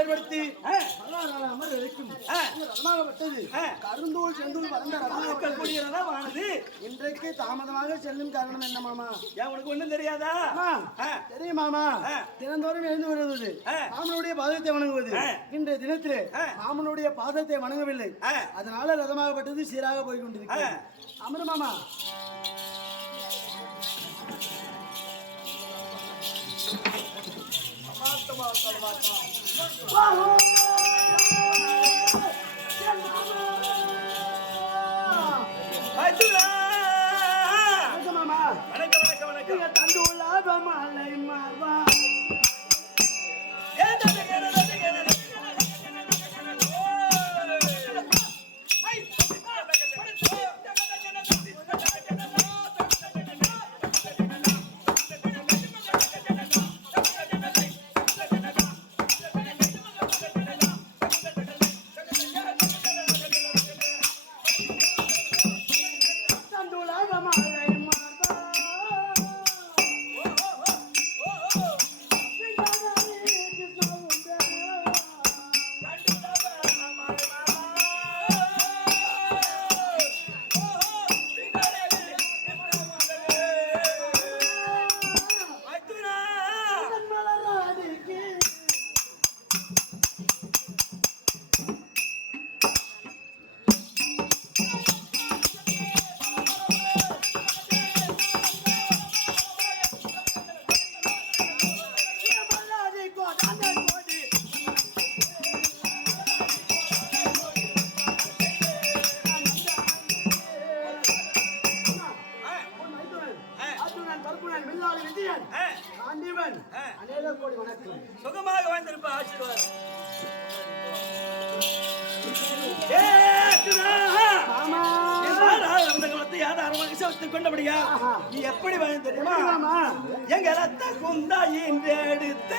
ஏற்படுத்தி கருந்தூள் செந்தூள் வளர்ந்த இன்றைக்கு தாமதமாக செல்லும் காரணம் என்ன மாமா? உனக்கு ஒண்ணும் தெரியாதா? தெரியும் மாமா. தினந்தோறும் எழுந்து வருவது மாமனுடைய பாதத்தை வணங்குவது. இன்றைய தினத்திலே மாமனுடைய பாதத்தை வணங்கவில்லை, அதனால ரதமாகப்பட்டது சீராக போய் கொண்டிருக்கிறது. அமரு மாமா. அநேக கோடி வணக்கம். சுகமாக வாழ்ந்திருப்ப ஆசீர்வாதம். கொண்டபடியா நீ எப்படி வாழ்ந்து தெரியுமா? எங்க ரத்த குந்தா என்று எடுத்த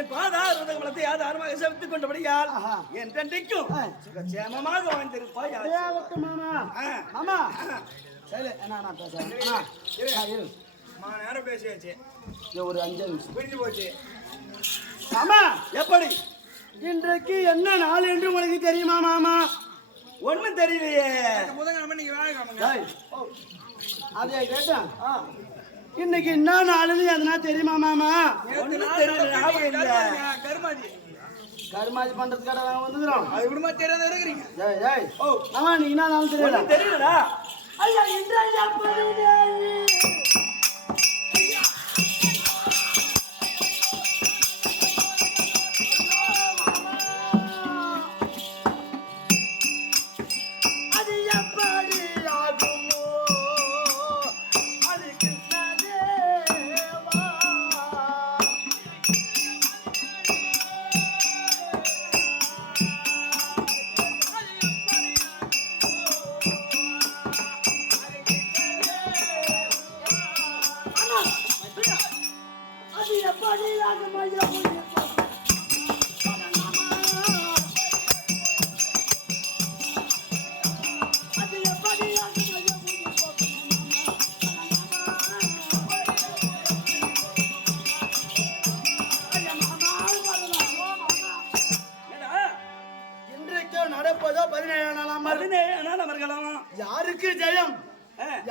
என் பாதாரத்தை வளர்த்து ஆதாரமாக செலுத்திக் கொண்டபடியால் என்றென்றைக்கும் சுகட்சேமமாக வாழ்ந்திருப்பாய். மாமா மாமா சரி நான் பேசுறேன். நேரம் பேசியாச்சு, ஒரு 5 நிமிஷம் பிரிஞ்சு போச்சு. மாமா எப்படி இன்றைக்கு என்ன நாள் என்று உனக்கு தெரியுமா மாமா? ஒண்ணும் தெரியலையே. புதன்கிழமை நீங்க வேலைக்கிழமைங்க. அதே கேட்டேன். இன்னைக்கு என்ன நாளுன்னு எதனா தெரியுமா மாமா? ஒண்ணும் தெரியல, ஞாபகம் இல்ல. கருமாதி கருமாதி பண்றதுக்காக வந்துக்கிறோம். அது விடுமா தெரியாத இருக்கிறீங்க. ஏய் ஏய் மாமா நீங்க என்ன நாள் தெரியல? தெரியலடா. ஐயா இன்றைய பரிதேவி நடப்பதோ 17 நாள் அமர்களாம். யாருக்கு ஜெயம்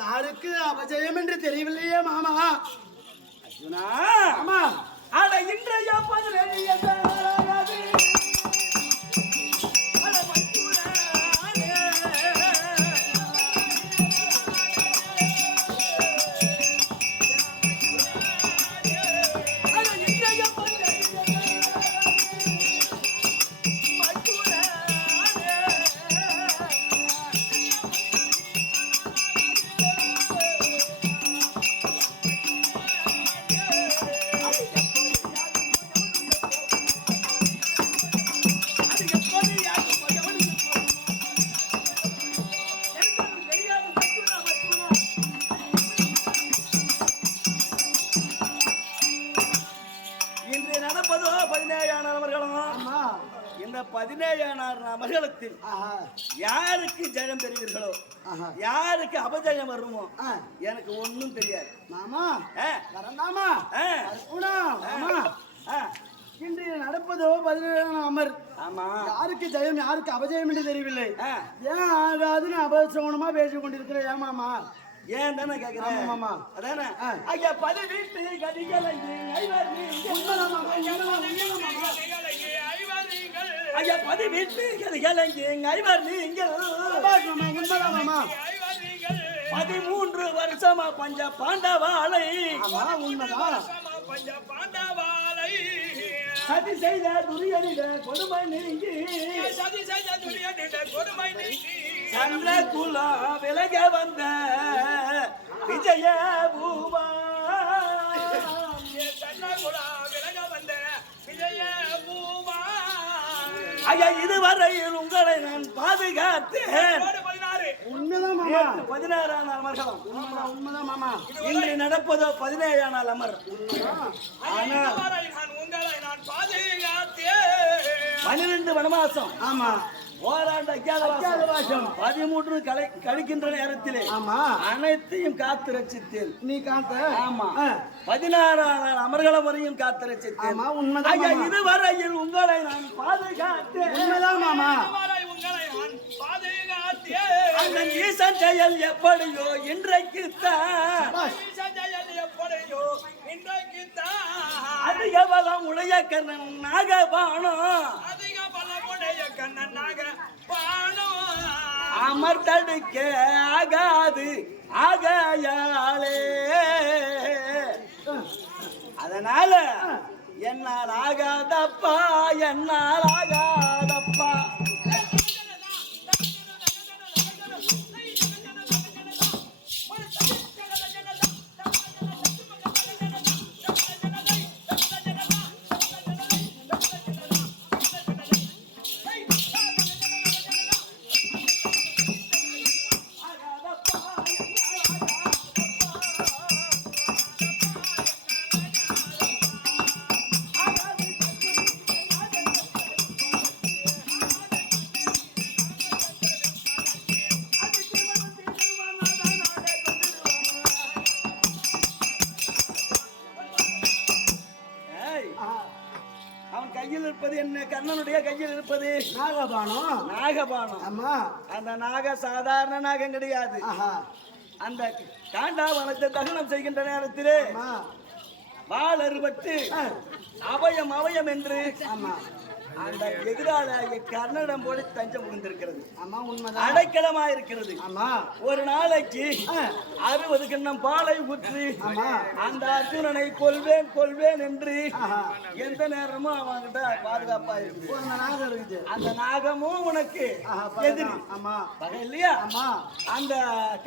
யாருக்கு அபஜயம் என்று தெரியவில்லையே மாமா. அர்ஜுனா ஆமா அட இன்றைய 17 இந்த 17 நபர்களுக்கு யாருக்கு ஜெயம் பெறுவீர்களோ யாருக்கு அபஜயம் வருமோ எனக்கு ஒண்ணும் தெரியாது மாமா. வரண்டாமா மாமா. இன்று நடப்பதோ 17 அமர். ஆமா யாருக்கு ஜெயம் யாருக்கு அபஜயம் என்று தெரியவில்லை. ஏன் ஆகாதுன்னு அபசகுணமா பேசிக் கொண்டிருக்கிறேன். ஏமாமா ஏன் தானே கேக்குறேன் மாமா. அதானே ஐயா 18 கதிகளை ஐயா 18 கதிகளை ஐவர் நீங்கள் 13 வருஷமா பஞ்ச பாண்டவாளை சதி செய்த துரியனிட கொடுமை நீங்கி சந்திரகுலம் விலக வந்த விஜய பூமா ஐயா இதுவரையில் உங்களை நான் பாதுகாத்தேன். உண்மைதான் மாமா. 16 அமர்களும் உண்மைதான் மாமா. இன்று நடப்பதோ 17 அமர். ஆனால் உங்களை நான் பாதுகாத்தேன். 12 வனவாசம் ஆமா ஓராண்டு அஜ்ஞாதவாசம் 13 கழிக்கின்ற நேரத்திலே ஆமா அனைத்தையும் காத்து ரட்சித்தேன். நீ காத்த ஆமா 16 அமர்கள வரையும் காத்து ரட்சித்தேன். ஆமா உண்மைதான் ஐயா மாமா. இதுவரையில் உங்களை நான் பாதுகாத்தேன். உண்மைதான் மாமா. உங்களை நான் பாதுகாத்தேன். அந்த ஈசன் செயல் எப்படியோ இன்றைக்குத்தான் எப்படியோ இன்றைக்குத்தான் அதிக பலம் உடைய கண்ணன் நாகபானம் அதிக பலமுடைய கண்ணனாக பானம் அமர் தடுக்க ஆகாது ஆகையாளே. அதனால என்னால் ஆகாதப்பா என்னால் ஆகாதப்பா. அவன் கையில் இருப்பது என்ன? கண்ணனுடைய கையில் இருப்பது நாகபானம். நாகபானம். ஆமா அந்த நாக சாதாரண நாகம் கிடையாது. ஆஹா அந்த காண்டாவனத்தை தகனம் செய்கின்ற நேரத்திலே ஆமா வாள் அறுபட்டு அவயம் அவயம் என்று ஆமா அந்த எதிராளிய கர்ணனிடம் போல தஞ்சம் புகுந்திருக்கிறது. ஆமா உண்மைதான். அடைக்கலமா இருக்கிறது. ஆமா ஒரு நாளைக்கு 60 கிண்ணம் பாலை ஊற்றி ஆமா அந்த அர்ஜுனனை கொல்வேன் கொல்வேன் என்று ஆஹா எந்த நேரமும் அவன்கிட்ட பாதுகாப்பா இருக்குது. ஒரு நாகம் இருக்குது. அந்த நாகமும் உனக்கு ஆஹா எதிரி. பகை. ஆமா பகை இல்லையா? ஆமா அந்த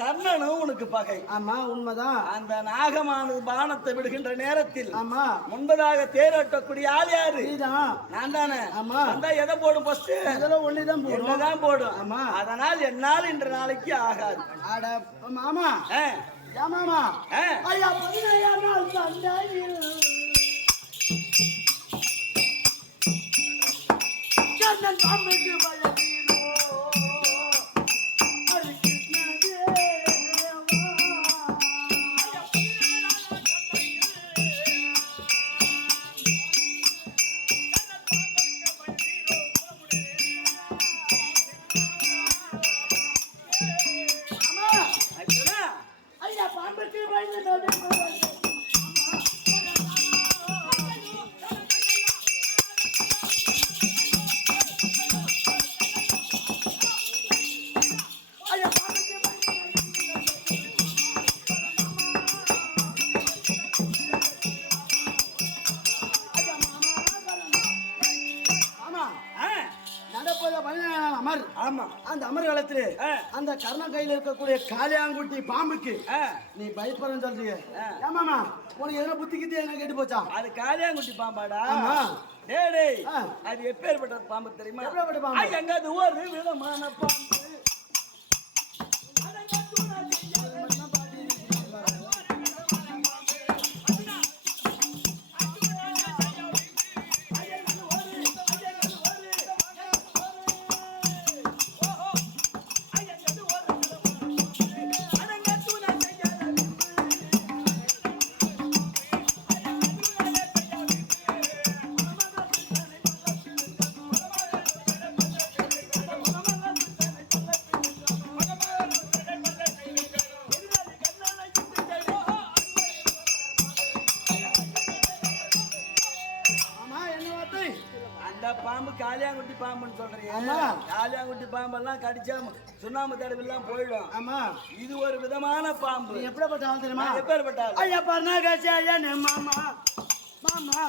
கர்ணனும் உனக்கு பகை. ஆமா உண்மைதான். அந்த நாகமானது பானத்தை விடுகின்ற நேரத்தில் ஆமா முன்பதாக தேரோட்டக்கூடிய ஆள் யாரு? நீதான். நான் தானே. ஆமா வந்தா எதை போடும்? ஃபர்ஸ்ட் இதெல்லாம் ஒண்ணுதான் போடும். என்னதான் போடும். ஆமா அதனால் என்னால் இன்று நாளைக்கு ஆகாது. அட மாமா ஆ, யா மாமா ஆ. ஐயா 17 நாள் சண்டையில் கண்ணன் பாம்புக்கு பயந்தீரோ ஹரி கிருஷ்ண தேவா. மாமா அர்ஜுனா, ஐயா பாம்புக்கு பயந்தது. ஐயா பாம்புக்கு ஆமா ஆ, நடப்பத 17 அமர். ஆமா. அந்த அமர் காலத்திலே ஆ. அந்த கர்ணன் கையில் இருக்கக்கூடிய காளியாங்குட்டி பாம்புக்கு ஆ, நீ பயப்படுறன்னு சொல்றீங்க. ஆ. ஏமாமா உனக்கு எதனா புத்தி கித்தி என்ன கேட்டு போச்சா? அது காளியாங்குட்டி பாம்பாடா. ஆமா. டேய் டேய், ஆ. அது எப்பேற்பட்ட பாம்பு தெரியுமா? எப்பேற்பட்ட பாம்பு? ஐ, எங்க அது ஒரு விதமான பாம்பு. ஆமா என்ன வார்த்தை? அந்த பாம்பு காளியாங்குட்டி பாம்புன்னு சொல்றீங்க. ஆமா. காளியாங்குட்டி பாம்பெல்லாம் கடிச்சா சுண்ணாம்பு தடவெல்லாம் போயிடும். ஆமா இது ஒரு விதமான பாம்பு. நீ எப்படிப்பட்ட ஆள் தெரியுமா? நான் எப்பேற்பட்ட ஆளு? ஐயா பர்ணகாசி ஐயா நே மாமா மாமா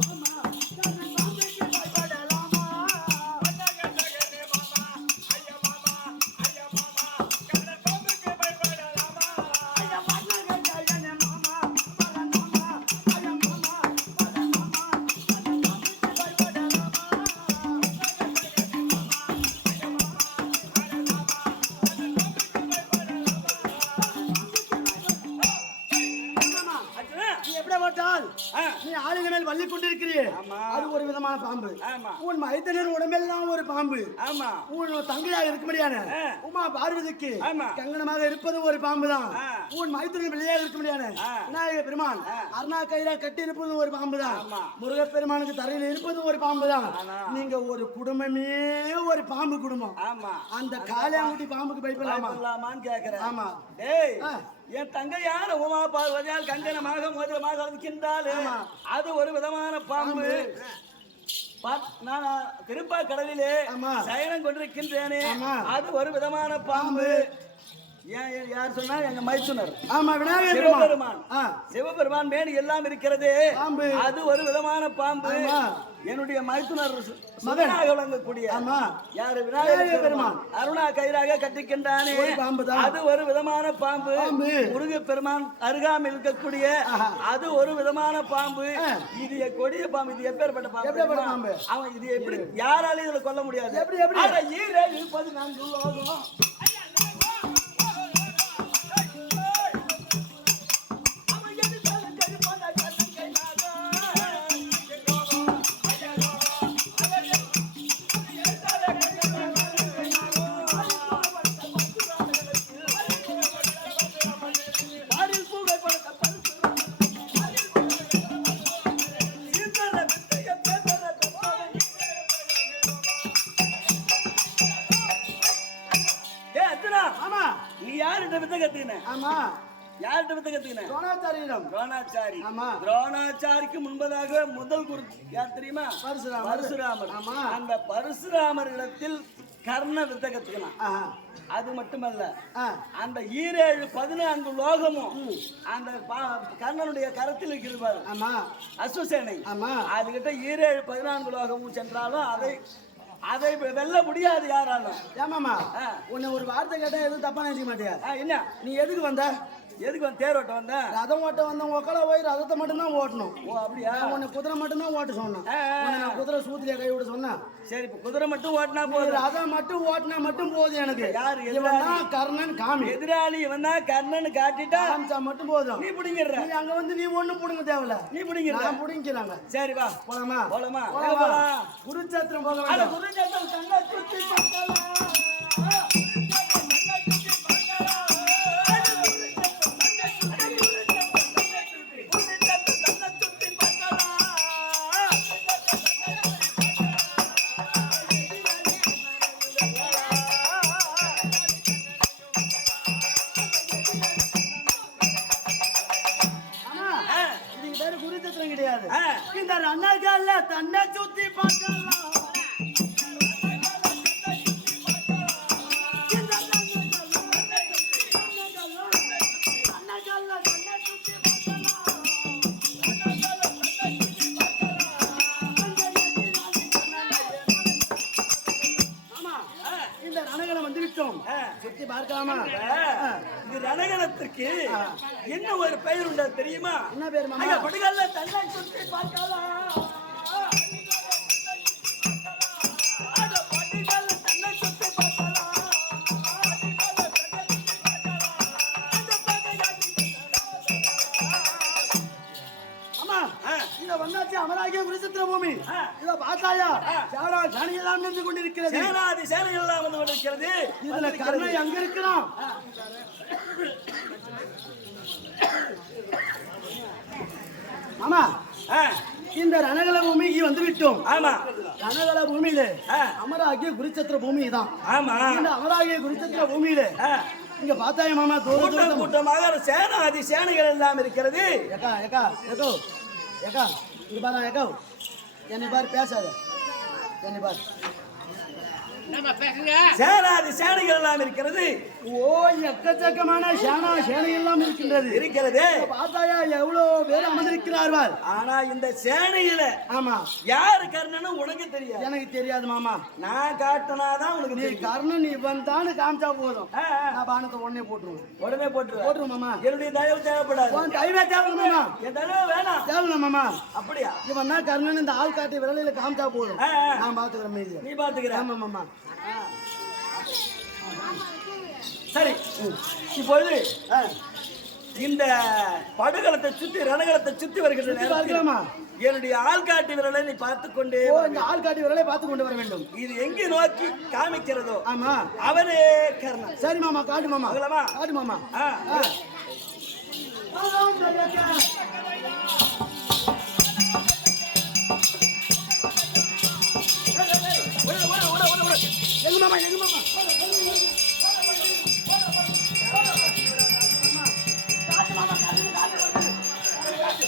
மாமா கர்ணன் பாம்புக்கு பயப்படலாமா? ஐயா மாமா ஐயா மேல் வள்ளி கொண்டிருக்கிறீ ஆமா. அது ஒரு விதமான பாம்பு. ஆமா. உன் மைத்தனர் உடம்பெல்லாம் ஒரு பாம்பு. ஆமா. உன் தங்கையாக இருக்க முடியாது உமா பார்வதிக்கு ஆமா. கங்கணமாக இருப்பது ஒரு பாம்பு தான். ஆ. உன் மைத்தனர் பிள்ளையாக இருக்க முடியாது விநாயக பெருமான் அருணா கயிறா கட்டி இருப்பது ஒரு பாம்பு தான். ஆமா. முருகப்பெருமானுக்கு தரையில் இருப்பது ஒரு பாம்பு தான். நீங்க ஒரு குடும்பமே ஒரு பாம்பு குடும்பம். ஆமா. அந்த காளியாங்குடி பாம்புக்கு பயப்படலாமா? பயப்படலாமான்னு கேக்குறேன். ஆமா. டேய் என் தங்கை யார உமா பார்வதியால் கங்கணமாக மோதிரமாக இருக்கின்றாள். அது ஒரு விதமான பாம்பு. நான் திருப்பா கடலிலே சயனம் கொண்டிருக்கின்றேனே அது ஒரு விதமான பாம்பு. யார் சொன்னா எங்க மைத்துனர். ஆமா விநாயகர் சிவபெருமான். சிவபெருமான் மேனி எல்லாம் இருக்கிறது அது ஒரு விதமான பாம்பு. என்னுடைய மைத்துனர் மகனாக விளங்கக்கூடிய யாரு விநாயகர் பெருமான் அருணா கயிறாக கட்டிக்கின்றானே அது ஒரு விதமான பாம்பு. முருக பெருமான் அருகாமல் இருக்கக்கூடிய அது ஒரு விதமான பாம்பு. இது கொடிய பாம்பு. இது எப்பேற்பட்ட பாம்பு? அவன் இது எப்படி யாராலையும் இதுல கொல்ல முடியாது. ஈரேழு 14 லோகம் துரோணாச்சாரிக்கு முன்பதாக முதல் குரு யார் தெரியுமா? பரசுராமர். அந்த பரசுராமர் இடத்தில் கர்ண வித்தை கத்துக்கலாம். அது மட்டுமல்ல அந்த ஈரேழு 14 லோகமும் அந்த கர்ணனுடைய கரத்தில் இருக்கிறது. அஸ்வசேனை அதுகிட்ட ஈரேழு 14 லோகமும் சென்றாலும் அதை வெல்ல முடியாது யாராலும். ஏமாமா உன்னை ஒரு வார்த்தை கேட்டா எதுவும் தப்பா நினைக்க மாட்டியா? என்ன நீ எதுக்கு வந்த? எதுக்கு வந்து தேர் ஓட்ட வந்தேன்? ரதம் ஓட்ட வந்தேன். உக்கால போய் ரதத்தை மட்டும் தான் ஓட்டணும். ஓ அப்படியா? உன்னை குதிரை மட்டும் தான் ஓட்ட சொன்னேன். நான் குதிரை சூத்திலே கை விட சொன்னேன். சரி இப்ப குதிரை மட்டும் ஓட்டினா போதும். ரதம் மட்டும் ஓட்டினா மட்டும் போதும் எனக்கு. யாரு? இவன் கர்ணன் காமி. எதிராளி இவன் தான் கர்ணன் காட்டிட்டா காமிச்சா மட்டும் போதும். நீ பிடிங்கிற. நீ அங்க வந்து நீ ஒண்ணும் புடுங்க தேவையில்ல. நீ பிடிங்கிற. நான் புடிங்கிறாங்க. சரி வா போலாமா? போலாமா? குருச்சேத்திரம் போக வேண்டாம். குருச்சேத்திரம் கண்ணா சுத்தி பார்க்கலாம். இந்த ரணகல்ல தன்னை சுத்தி பார்க்கலாம். இந்த ரணகலம் வந்து விட்டோம். சுத்தி பார்க்கலாமா? இந்த ரணகலத்திற்கு என்ன ஒரு பெயர் உண்டா தெரியுமா? என்ன பேர் மாமா? படுகல்ல தன்னை சுத்தி பார்க்கலாம். அமராகிய குருச்சத்திர பூமி இத பார்த்தாயா? ஜானி எல்லாம் நின்று கொண்டிருக்கிறது. சேனாதி சேனைகள் எல்லாம் வந்து கொண்டிருக்கிறது. இதுல கர்ணன் எங்க இருக்கிறான்? ஆமா இந்த ரணகல பூமிக்கு வந்து விட்டோம். ஆமா ரணகல பூமியில அமராகிய குருச்சத்திர பூமி தான். ஆமா இந்த அமராகிய குருச்சத்திர பூமியில இங்க பார்த்தாயா மாமா? கூட்டமாக சேனாதி சேனைகள் எல்லாம் இருக்கிறது. ஏக்கா ஏக்கா ஏக்கோ ஏக்கா இங்க பாரு ஏக்கோ என்னை பாரு பேசாத என்னை பாரு சேனாதி சேனைகள் எல்லாம் இருக்கிறது. ஓ எக்கச்சக்கமான சேனைகள் எல்லாம் இருக்கிறது. பார்த்தாயா எவ்வளவு பேர் அமர்ந்திருக்கிறார்கள். ஆனா இந்த சேனையில ஆமா யாரு கர்ணனும் உனக்கு தெரியாது. எனக்கு தெரியாது மாமா. நான் காட்டினாதான் உனக்கு நீ கர்ணன் நீ வந்தான்னு காமிச்சா போதும். நான் பானத்தை உடனே போட்டுருவேன். உடனே போட்டுருவேன் மாமா. என்னுடைய தயவு தேவைப்படாது. உன் தயவே தேவை மாமா. என் தயவு வேணாம். தேவை மாமா. அப்படியா? இவன் தான் கர்ணன் இந்த ஆள் காட்டி விரலையில காமிச்சா போதும். நான் பாத்துக்கிறேன் மீதி. நீ பாத்துக்கிற. ஆமா மாமா. சரி இப்பொழுது இந்த படுகளத்தை சுத்தி ரணகலத்தை சுத்தி வருகின்ற நேரத்தில் என்னுடைய ஆள்காட்டி விரலை நீ பார்த்துக் கொண்டே இந்த ஆள்காட்டி விரலை பார்த்து கொண்டு வர வேண்டும். இது எங்கே நோக்கி காமிக்கிறதோ ஆமா அவனே கர்ணன். சரி மாமா, காட்டு மாமா, போகலாமா? காட்டு மாமா. எங்க மாமா, எங்க மாமா, காட்டு மாமா, காட்டு, காட்டு, காட்டு.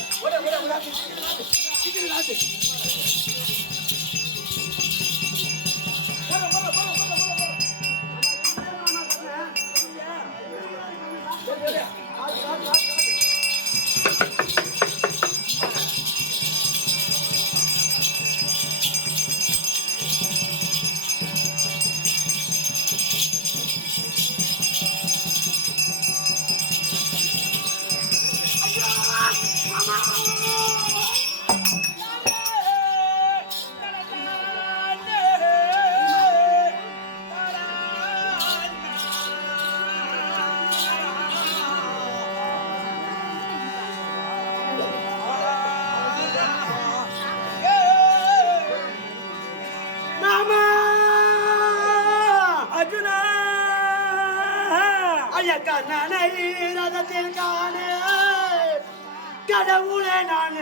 கடவுளை நான்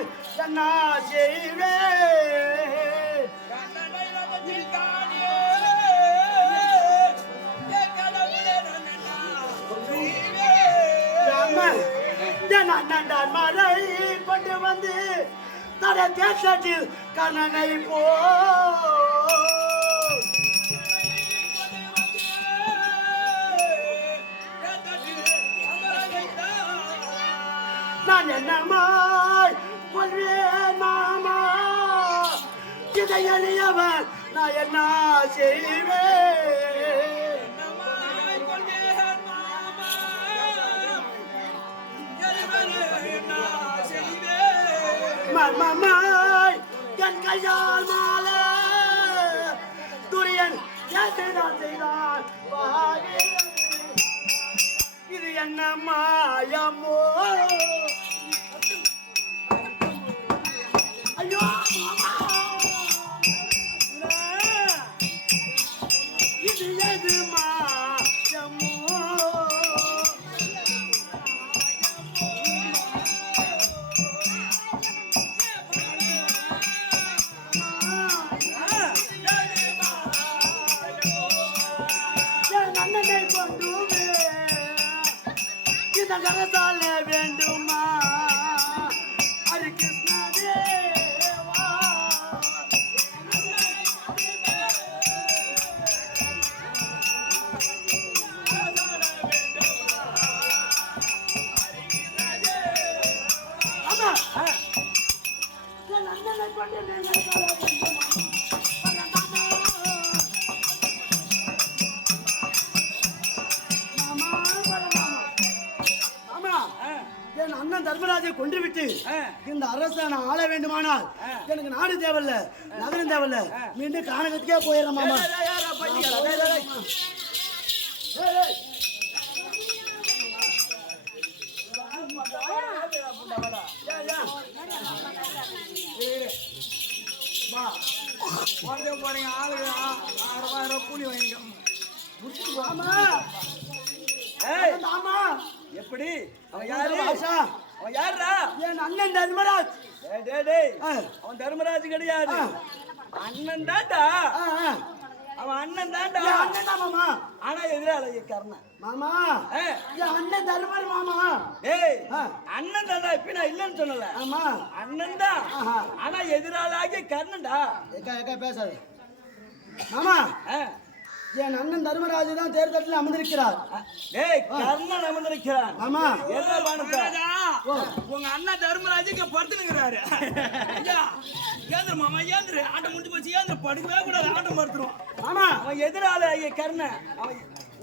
என்ன செய்வேன்? மறை கொண்டு வந்து தட தேசத்தில் கண்ணனை போ நான் என்னமாய் கொள்வேன் மாமா, இதை எளியவன் நான் என்ன செய்வேன்? மாமாய் என் கையால் மாலை துரியன் ஏற்றுதான் செய்தான். இது என்ன மாயமோ? ஐயோ இது எது மாயமோ? அண்ணனை கொண்டுமே இந்த கரசால வேண்டுமா? ஹரி கிருஷ்ண தேவா ஆமா அண்ணனை கொண்டு என் அண்ணன் தர்மராஜை கொன்றுவிட்டு இந்த அரசை நான் ஆள வேண்டுமானால் எனக்கு நாடு தேவையில்ல, நகரம் தேவையில்ல, மீண்டும் கானகத்துக்கே போயிடலாம் மாமா. போறீங்க ஆளுங்க 6000 கூலி வாங்கிக்க. மாமா எப்படி அவன் யாரு? அவன் யாருடா? என் அண்ணன் தர்மராஜ். அவன் தர்மராஜ் கிடையாது, அண்ணன் தாண்டா. அவன் அண்ணன் தாண்டா, அண்ணன் தான் மாமா. ஆனா எதிராளி கர்ணன் மாமா. என் அண்ணன் தர்மர் மாமா. ஏய் அண்ணன் தாண்டா, இப்ப நான் இல்லைன்னு சொல்லல. ஆமா அண்ணன் தான், ஆனா எதிராளாகி கர்ணன்டா. ஏக்கா பேசாது மாமா. என் அண்ணன் தர்மராஜ் தான் தேர்தலில் அமர்ந்திருக்கிறார். கர்ணன் அமர்ந்திருக்கிறார். ஆமா என்ன பானத்தா? உங்க அண்ணன் தர்மராஜ் இங்க படுத்துனுங்கிறாரு. ஏந்திர மாமா ஏந்திர, ஆட்டம் முடிஞ்சு போச்சு, ஏந்திர படுக்கவே கூடாது, ஆட்டம் படுத்துருவோம். ஆமா அவன் எதிராளி கர்ணன்.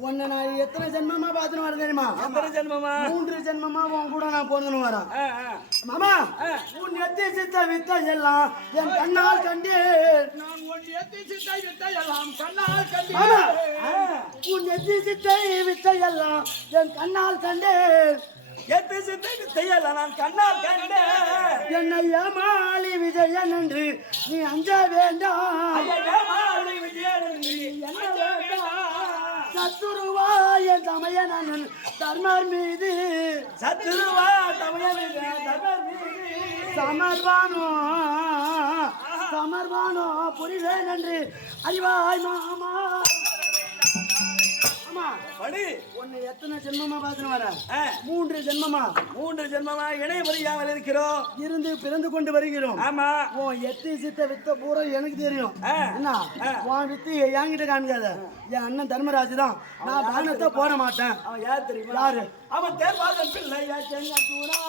உன்னை நான் எத்தனை ஜென்மமா பார்த்துன்னு வரேன் தெரியுமா? எத்தனை ஜென்மமா? 3 ஜென்மமா உன் கூட நான் போனதுன்னு வரேன் மாமா. உன் எத்தி சித்த வித்த எல்லாம் என் கண்ணால் கண்டேன். நான் உன் எத்தி சித்தை வித்தை எல்லாம் கண்ணால் கண்டேன். உன் எத்தி சித்தை வித்த எல்லாம் என் கண்ணால் கண்டேன். எத்து சித்தை செய்யல நான் கண்ணால் கண்டேன். என்னை ஏமாளி விஜயன் என்று நீ அஞ்ச வேண்டாம். ஏமாளி விஜயன் என்று என்ன வேண்டாம். சத்துருவா என் தமையன் தர்மர் மீது சத்துருவா தமையன் தர்மர் மீது சமர்வானோ சமர்வானோ புரிவேன் என்று அறிவாய் மாமா. ஆமா படி உன்னை எத்தனை ஜென்மமா பார்த்துன்னு வர? 3 ஜென்மமா இணைய புரியாமல் இருக்கிறோம். இருந்து பிறந்து கொண்டு வருகிறோம். ஆமா உன் எத்தி சித்த வித்த பூரா எனக்கு தெரியும். என்ன உன் வித்து என்கிட்ட காமிக்காத. என் அண்ணன் தர்மராஜ் தான். நான் பானத்தை போட மாட்டேன். அவன் யார் தெரியுமா? யாரு? அவன் தேர்வாளன் பிள்ளையா செங்கத்தூரா.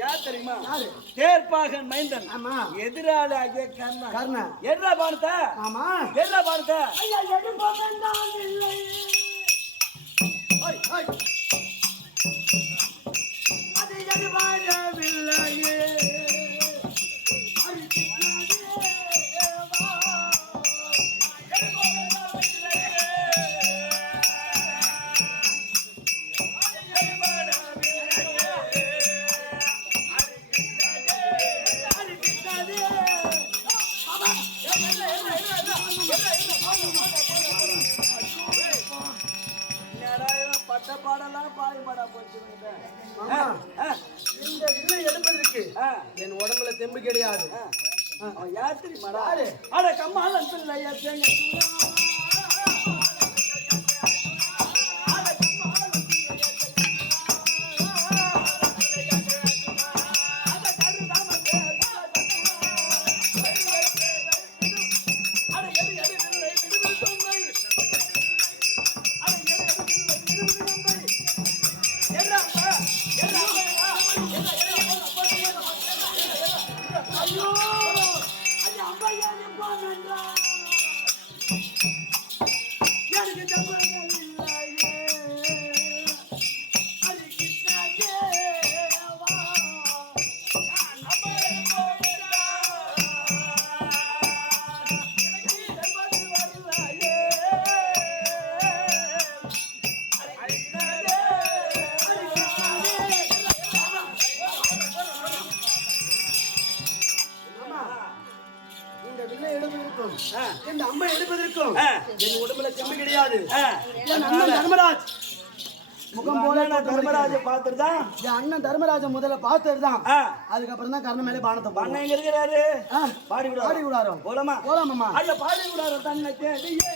யார் தெரியுமா? தேர்ப்பாகன் மைந்தன். ஆமா எதிராளியாகிய கர்ணன். என்ன பானத்தை? ஆமா என்ன பானத்தை? ஐயா எடுப்ப வேண்டாம் இல்லை. அது எடுப்பாகவில்லையே. பட்ட பாடலாம் பாய் பாடா போச்சு. இந்த வில்லை எடுப்பதற்கு என் உடம்புல தெம்பு கிடையாது. அவன் யார் தெரியுமாடா? அட கம்மாளன் பிள்ளையா செங்கத்தூரா. இந்த அம்மா எடுப்பதற்கும் என் உடம்புல தெம்பு கிடையாது. என் அண்ணன் தர்மராஜ் முகம் போல தர்மராஜ பார்த்துதான் என் அண்ணன் தர்மராஜ முதல்ல பார்த்துதான் அதுக்கப்புறம் தான் கர்ணன் மேலே பானத்தை பண்ண எங்க இருக்கிறாரு? பாடி விடாரோ போலாமா? போலாமாமா. அல்ல பாடி விடாரோ தன்னை தேடியே.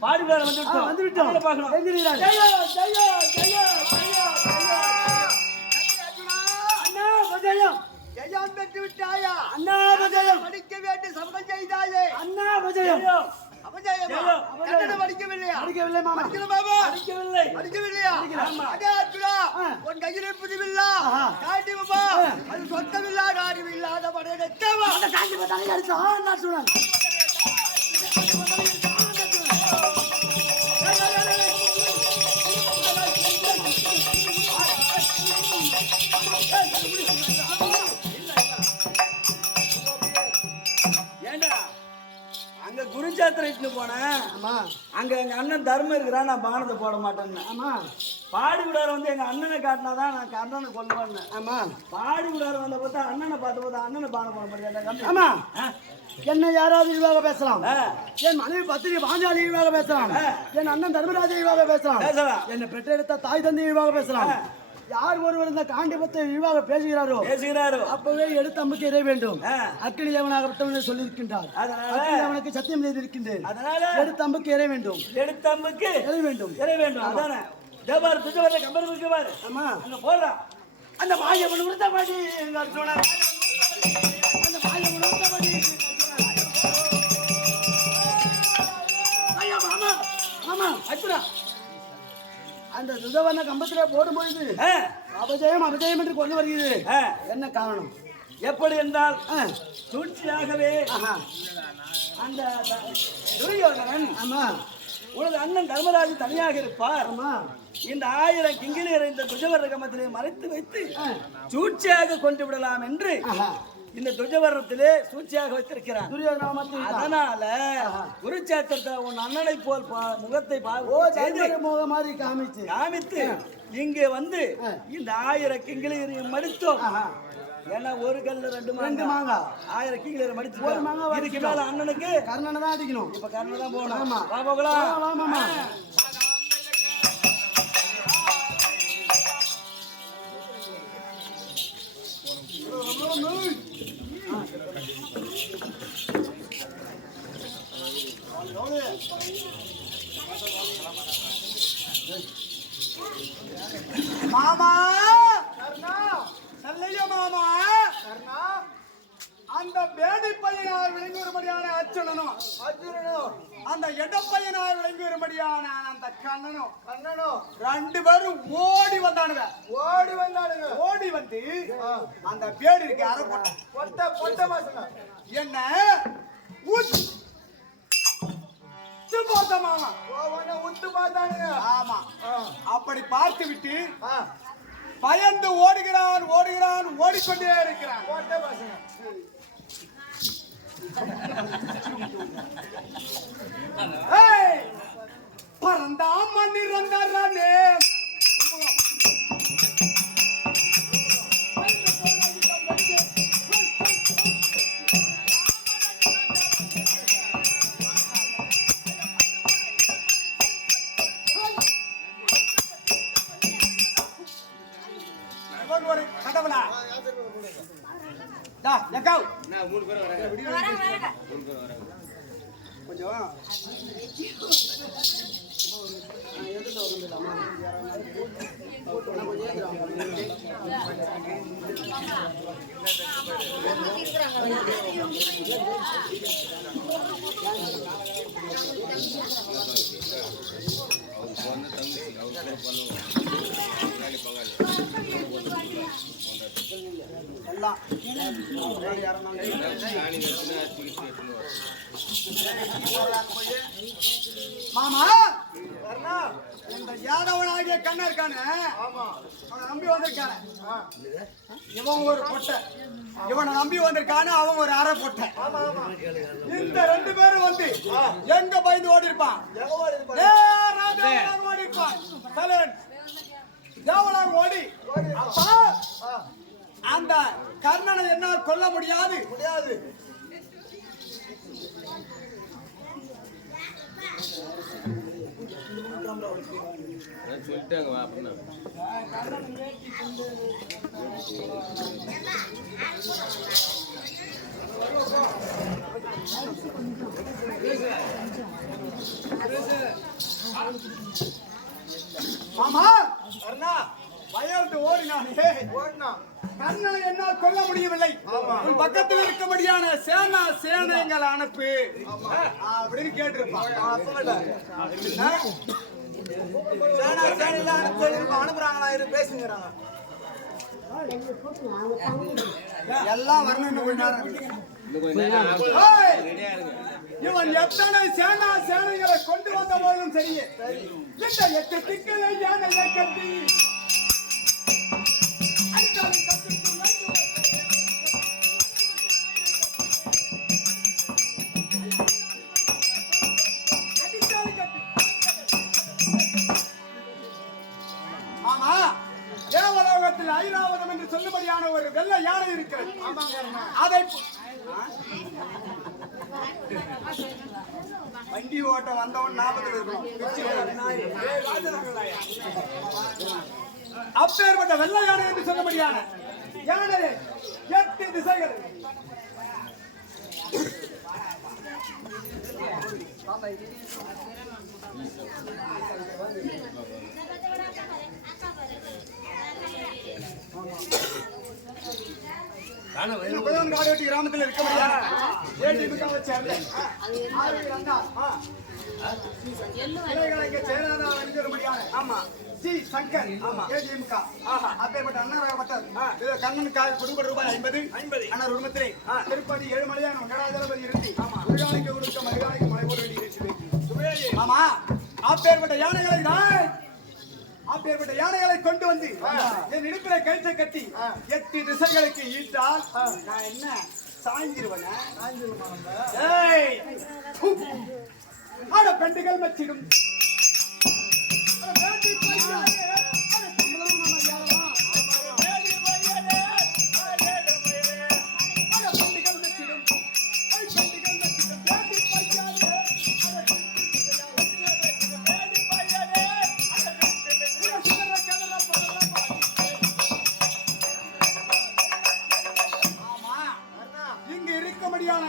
பாடி விடார வந்துவிட்டோம். பார்க்கலாம். அண்ணா பஜயம் ஜெயம் பெற்று விட்டாயா? அண்ணா பஜயம் படிக்க வேண்டிய சபதம் செய்தாயே. அண்ணா பஜயம் அபஜயமா? கன்னடம் படிக்கவில்லையா? படிக்கவில்லை மாமா. படிக்கல பாபா? படிக்கவில்லை. படிக்கவில்லையா? அதே அர்ஜுனா, உன் கையில் இருப்பதுமில்லா காட்டி பாபா, அது சொத்தமில்லா காரியமில்லாத படையெடுக்கவா. அந்த காஞ்சி பத்தாலே அடிச்சா நான் சொல்றேன். ஏண்டா அங்க குருஜாத்திரைக்கு போனேன். ஆமா அங்க எங்க அண்ணன் தர்மம் இருக்கிறான். நான் பானத்தை போட மாட்டேன்னு. ஆமா பாடி விடார வந்து எங்க அண்ணனை காட்டினாதான் நான் கர்ணனை கொல்லுவேன்னு. ஆமா பாடி விடார வந்த பார்த்தா அண்ணனை பார்த்து பார்த்தா அண்ணனை பானம் போட மாட்டேன். ஆமா என்ன யாராவது இழிவாக பேசலாம். என் மனைவி பத்திரி பாஞ்சாலி இழிவாக பேசலாம். என் அண்ணன் தர்மராஜ இழிவாக பேசலாம். என்னை பெற்றெடுத்த தாய் தந்தை இழிவாக பேசலாம். யார் ஒருவர் இந்த காண்டிபத்தை இழிவாக பேசுகிறாரோ அப்பவே எடுத்து அம்புக்கு இறை வேண்டும். அக்கினி தேவனாகப்பட்டவன் சொல்லியிருக்கின்றார். அக்கினி அவனுக்கு சத்தியம் செய்திருக்கின்றேன். எடுத்து அம்புக்கு இறை வேண்டும். எடுத்து அம்புக்கு இறை வேண்டும். இறை வேண்டும். அதானே தேவார் துஜவர கம்பர் இருக்கு பாரு. ஆமா அங்க போறா. அந்த மாயவன் உருத்த பாடி எங்க அர்ஜுனா. அந்த மாயவன் உருத்த பாடி ஐயா மாமா மாமா அர்ஜுனா. அந்த துஜவன கம்பத்திலே போடும்பொழுது அபஜயம் அபஜயம் என்று கொண்டு வருகிறது. என்ன காரணம்? எப்படி என்றால் சூழ்ச்சியாகவே அந்த துரியோதனன் உனது அண்ணன் தர்மராஜ் தனியாக இருப்பார். இந்த 1000 கிங்கிலியரை இந்த துஜவர்ணகமத்திலே மறைத்து வைத்து சூழ்ச்சியாக கொண்டு விடலாம் என்று இந்த துஜவர்ணத்திலே சூழ்ச்சியாக வைத்திருக்கிறார். அதனால குருச்சேத்திரத்தை உன் அண்ணனை போல் முகத்தை காமித்து இங்கே வந்து இந்த 1000 கிங்கிலியரையும் மடித்தோம். ஏன்னா ஒரு கல்ல 2 மாங்கா 1000 கிங்கிலியரை மடித்து இதுக்கு மேல அண்ணனுக்கு கர்ணனை தான் அடிக்கணும். இப்ப கர்ணனை தான் போகணும். மாமா நல்லையா மாமா அந்த பேடி பையனார் விளங்கி வரும்படியான அர்ஜுனனும் அந்த எடப்பையனார் விளங்கி வரும்படியான அந்த கண்ணனும் 2 பேரும் ஓடி வந்தானுங்க. ஓடி வந்து அந்த பேடி இருக்கு அரை பொட்ட என்ன உத்து பார்த்த மாமா உத்து பார்த்தானுங்க. ஆமா அப்படி பார்த்து விட்டு பயந்து ஓடுகிறான் ஓடிக்கொண்டே இருக்கிறான். பறந்தாம் மண்ணிறந்தானே கடவுளா கொஞ்சம் மாமா இந்த யாதவனாகிய கண்ணா இருக்கானே அவனை நம்பி வந்திருக்கானே. இவன் ஒரு பொட்டை, இவனை நம்பி வந்திருக்கானு அவன் ஒரு அரை பொட்டை. இந்த 2 பேரும் வந்து எங்க பயந்து ஓடி இருப்பான்? ஓடி இருப்பான். தேவலாங்க ஓடி அப்பா அந்த கர்ணனை என்னால் கொல்ல முடியாது. சொல்லிட்டாங்க அப்படின்னா மாமா கர்ணா பயந்து ஓடினானே கர்ணனை என்னால் கொல்ல முடியவில்லை. உன் பக்கத்தில் இருக்கபடியான சேனைகளை அனுப்பு அப்படின்னு கேட்டிருப்பான். அனுப்புறாங்களா பேசுங்கிறாங்க. எல்லாம் வரணும். இவன் எத்தனை சேனைகளை கொண்டு வந்த போதும் சரியே இந்த 8 திக்குகளை யானையை கட்டி ஆமா தேவலோகத்தில் ஐராவதம் என்று சொல்லும்படியான ஒரு வெள்ளை யானை இருக்கிறது. அதை வண்டி ஓட்ட வந்தவன் ஞாபகத்தில் இருக்கணும். அப்பேற்பட்ட வெள்ளை யானை என்று சொல்லும்படியான யானை 8 திசைகள் காடுவெட்டி கிராமத்தில் இருக்க முடியாது. ஆமா ஜி சங்கர் ஏடிஎம்க அப்பேற்பட்ட அண்ணராகப்பட்டார் கண்ணனுக்காக கொடுப்பது ரூபாய் 50 அண்ணர் உரிமத்திலே திருப்பதி ஏழுமலையான மகராஜலபதி இருந்து முருகானுக்கு கொடுக்க மருகானுக்கு மலை போல வேண்டி ஆமா அப்பேற்பட்ட யானைகளை கொண்டு வந்து என் இடுப்பிலே கயிற்றை கட்டி 8 திசைகளுக்கு ஈட்டால் நான் என்ன சாய்ந்திருவன பெண்டுகள் மச்சிடும்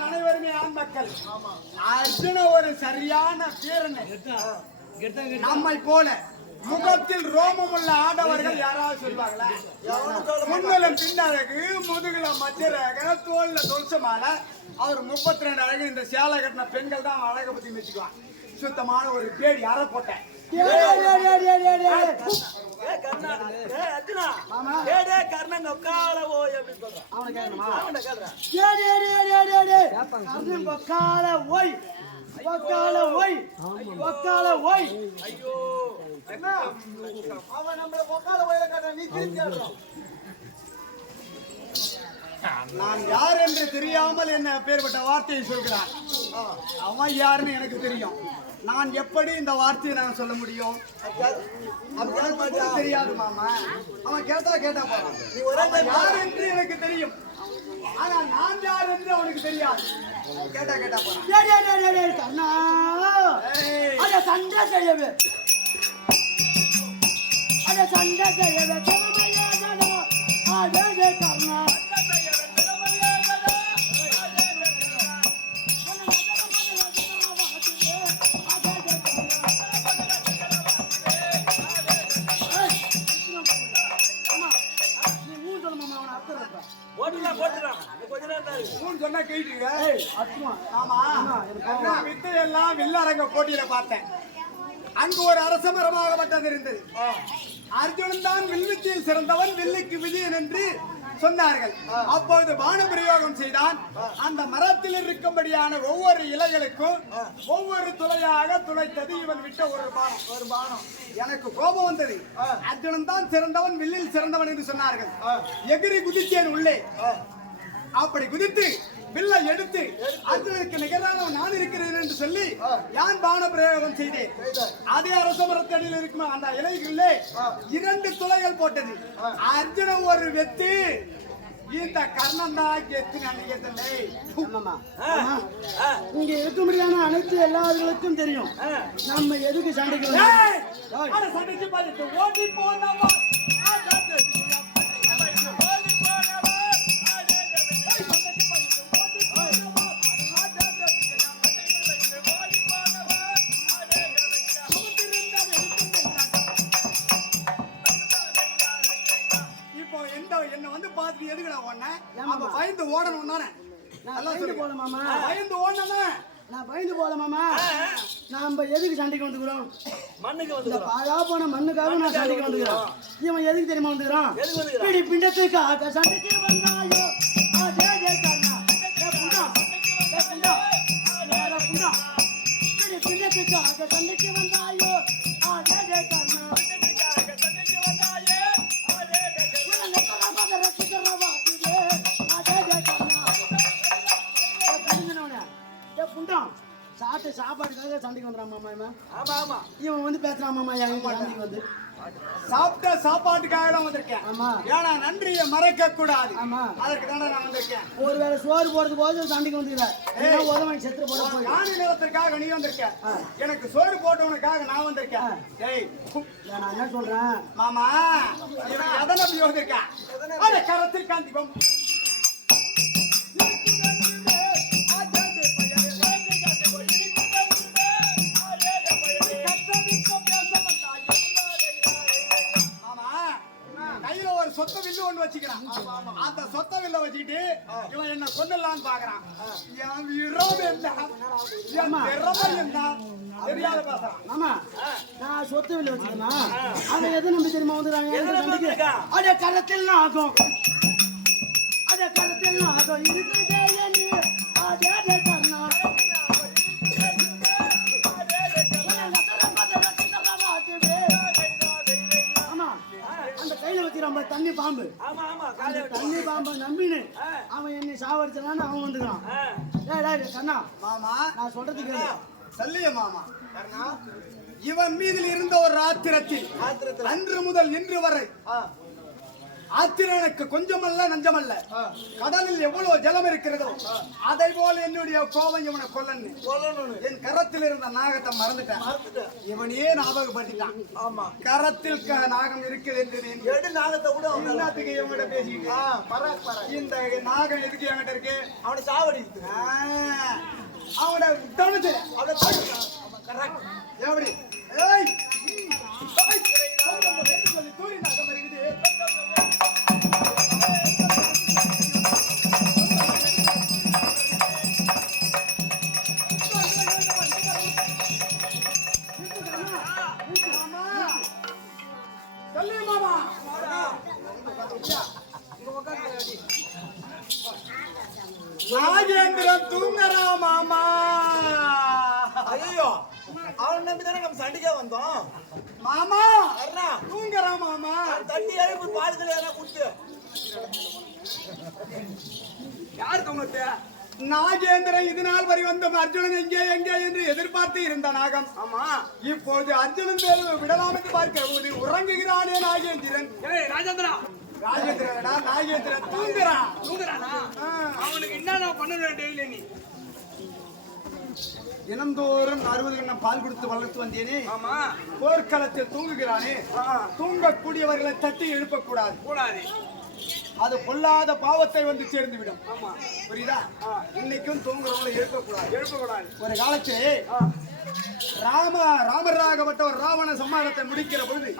அனைவருமே ஆண் மக்கள். அர்ஜுன ஒரு சரியான வீரன். நம்மை போல முகத்தில் ரோமம் உள்ள ஆடவர்கள் யாராவது சொல்வாங்களா? முன்னிலும் பின்னழகு, முதுகுல மச்சரக, தோல்ல தொல்சமால அவர் 32 அழகு. இந்த சேலை கட்டின பெண்கள் தான் அழகை பத்தி மெச்சுக்குவான். சுத்தமான ஒரு பேடி அரை போட்டேன். நான் யார் என்று தெரியாமல் என்ன பேர்பட்ட வார்த்தையை சொல்கிறான். அவன் யாருன்னு எனக்கு தெரியும். நான் எப்படி இந்த வார்த்தையை நான் சொல்ல முடியும்? தெரியாது மாமா. அவன் கேட்டா போறான். யார் என்று எனக்கு தெரியும், ஆனா நான் யார் என்று அவனுக்கு தெரியாது. கேட்டா போறான். சண்டை செய்யவே கர்ணா சொன்னா கேட்டுங்க. வித்தையெல்லாம் வில்லரங்க போட்டியில பார்த்தேன். அங்கு ஒரு அரச மரமாகப்பட்டது இருந்தது. அர்ஜுனன் தான் வில்வித்தையில் சிறந்தவன், வில்லுக்கு விஜயன் என்று சொன்னார்கள். அப்பொழுது பான பிரயோகம் செய்தான். அந்த மரத்தில் இருக்கும்படியான ஒவ்வொரு இலைகளுக்கும் ஒவ்வொரு துளையாக துளைத்தது இவன் விட்ட ஒரு பானம். எனக்கு கோபம் வந்தது. அர்ஜுனன் தான் சிறந்தவன், வில்லில் சிறந்தவன் என்று சொன்னார்கள். எகிரி குதித்தேன் உள்ளே. அப்படி குதித்து வில்லை எடுத்து அர்ஜுனனுக்கு நிகரானவன் நான் இருக்கிறேன் என்று சொல்லி யான் பான பிரயோகம் செய்தேன். அதே அரச மரத்தடியில் இருக்கும் அந்த இலைகளிலே 2 துளைகள் போட்டது. அர்ஜுனன் ஒரு வெத்து, இந்த கர்ணன் தான் கெத்து நினைக்கவில்லை. இங்க இருக்க முடியாத அனைத்து எல்லாருக்கும் தெரியும் நம்ம எதுக்கு சண்டைக்கு சண்டைக்கு பார்த்து ஓட்டி போனவா என்ன வந்து பாத்துட்டு எதுக்குடா ஓடுன? அப்ப பயந்து ஓடணும் தானே? பயந்து ஓடணும்னா நான் பயந்து போல மாமா. நாம எதுக்கு சண்டைக்கு வந்துக்கிறோம்? மண்ணுக்கு பாழா போன மண்ணுக்காக நான் சண்டைக்கு வந்துக்கிறோம். இவன் எதுக்கு தெரியுமா வந்துக்கிறான்? பிடி பிண்டத்துக்காக சண்டைக்கு வந்தாயோ. பிடி பிண்டத்துக்காக சண்டைக்கு வந்தாயோ. சாப்பாடுக்காக சண்டைக்கு வந்துறான் மாமா. ஆமா இவன் வந்து பேசுறான் மாமா. சண்டைக்கு வந்து சாப்பிட்ட சாப்பாட்டுக்காக தான் வந்திருக்கேன். ஏன்னா நன்றியை மறைக்க கூடாது. அதற்கு தான் நான் வந்திருக்கேன். ஒருவேளை சோறு போறது போது சண்டைக்கு வந்துருக்கேன். உதவன் செத்து போட ஞானி நிலத்திற்காக நீ வந்திருக்க. எனக்கு சோறு போட்டவனுக்காக நான் வந்திருக்கேன். நான் என்ன சொல்றேன் மாமா, எதனை அப்படி வந்திருக்கேன்? கரத்தில் காந்திபம் சொத்த வில்லு ஒண்ணு வச்சுக்கிறான். அந்த சொத்த வில்ல மனசுல வச்சுக்கிட்டு இவன் என்ன கொல்லலாம்னு பாக்குறான். என் விரோதம் என்ன? என் திறமை என்ன? தெரியாத பேசுறான். ஆமா நான் சொத்து வெளில வச்சுக்கேன்னா அவன் எது நம்பி தெரியுமா வந்துடுறாங்க. அதே கரத்தில் ஆகும் அதே கரத்தில் ஆகும் இருக்குதே என்று அதே கர்ணா தண்ணி பாம்பு தண்ணி பாம்பை நம்பினு அவன் என்னை சாவடிச்சான்னு அவன் வந்துக்கிறான். கண்ணா மாமா நான் சொல்றது கேளு. சொல்லிய மாமா கர்ணா, இவன் மீதில் இருந்த ஒரு ஆத்திரத்தில் அன்று முதல் இன்று வரை ஆத்திரம் எனக்கு கொஞ்சமல்ல நஞ்சமல்ல. கடலில் எவ்வளவு ஜலம் இருக்கிறதோ அதை போல என்னுடைய கோபம் இவனை கொல்லணும். என் கரத்தில் இருந்த நாகத்தை மறந்துட்டேன். இவனே ஞாபகப்படுத்திட்டான். ஆமா, கரத்தில் நாகம் இருக்குது என்று நாகத்தை கூட எல்லாத்துக்கு இவங்கிட்ட பேசிக்கிட்டு இந்த நாகம் எதுக்கு என்கிட்ட இருக்கு? அவனை சாவடி அவனை தடுத்து எப்படி சொல்லி தூரி நாகம் இருக்குது. ராஜேந்திரன் தூங்கறா மாமா. ஐயோ அவன் நம்பிதானே நம்ம சண்டைக்கே வந்தோம். மாமா தூங்கறா மாமா. தண்ணி இறங்கி பாலத்துல ஏன்னா குடுத்து யாரு தூங்கத்து? நாகேந்திரன் இது நாள் வரை வந்த அர்ஜுனன் எங்கே எங்கே என்று எதிர்பார்த்து இருந்த நாகம். ஆமா, இப்போது அர்ஜுனன் மேல் விடலாம் என்று பார்க்கிற போது உறங்குகிறானே நாகேந்திரன். ராஜேந்திரா ராஜேந்திரனா? நாகேந்திரன் தூங்குறானா? அவனுக்கு என்ன பண்ண டெய்லி நீ தினந்தோறும் 60 கிண்ணம் பால் கொடுத்து வளர்த்து வந்தேனே. ஆமா, போர்க்களத்தில் தூங்குகிறானே. தூங்கக்கூடியவர்களை தட்டி எழுப்பக்கூடாது. அது பொல்லாத பாவத்தை வந்து சேர்ந்து விடும். புரியுதா? இன்னைக்கும் தூங்குறவங்களை எழுப்பக்கூடாது. ஒரு காலத்தில் ராமராகப்பட்டவர் ராவண சம்மாரத்தை முடிக்கிற பொழுது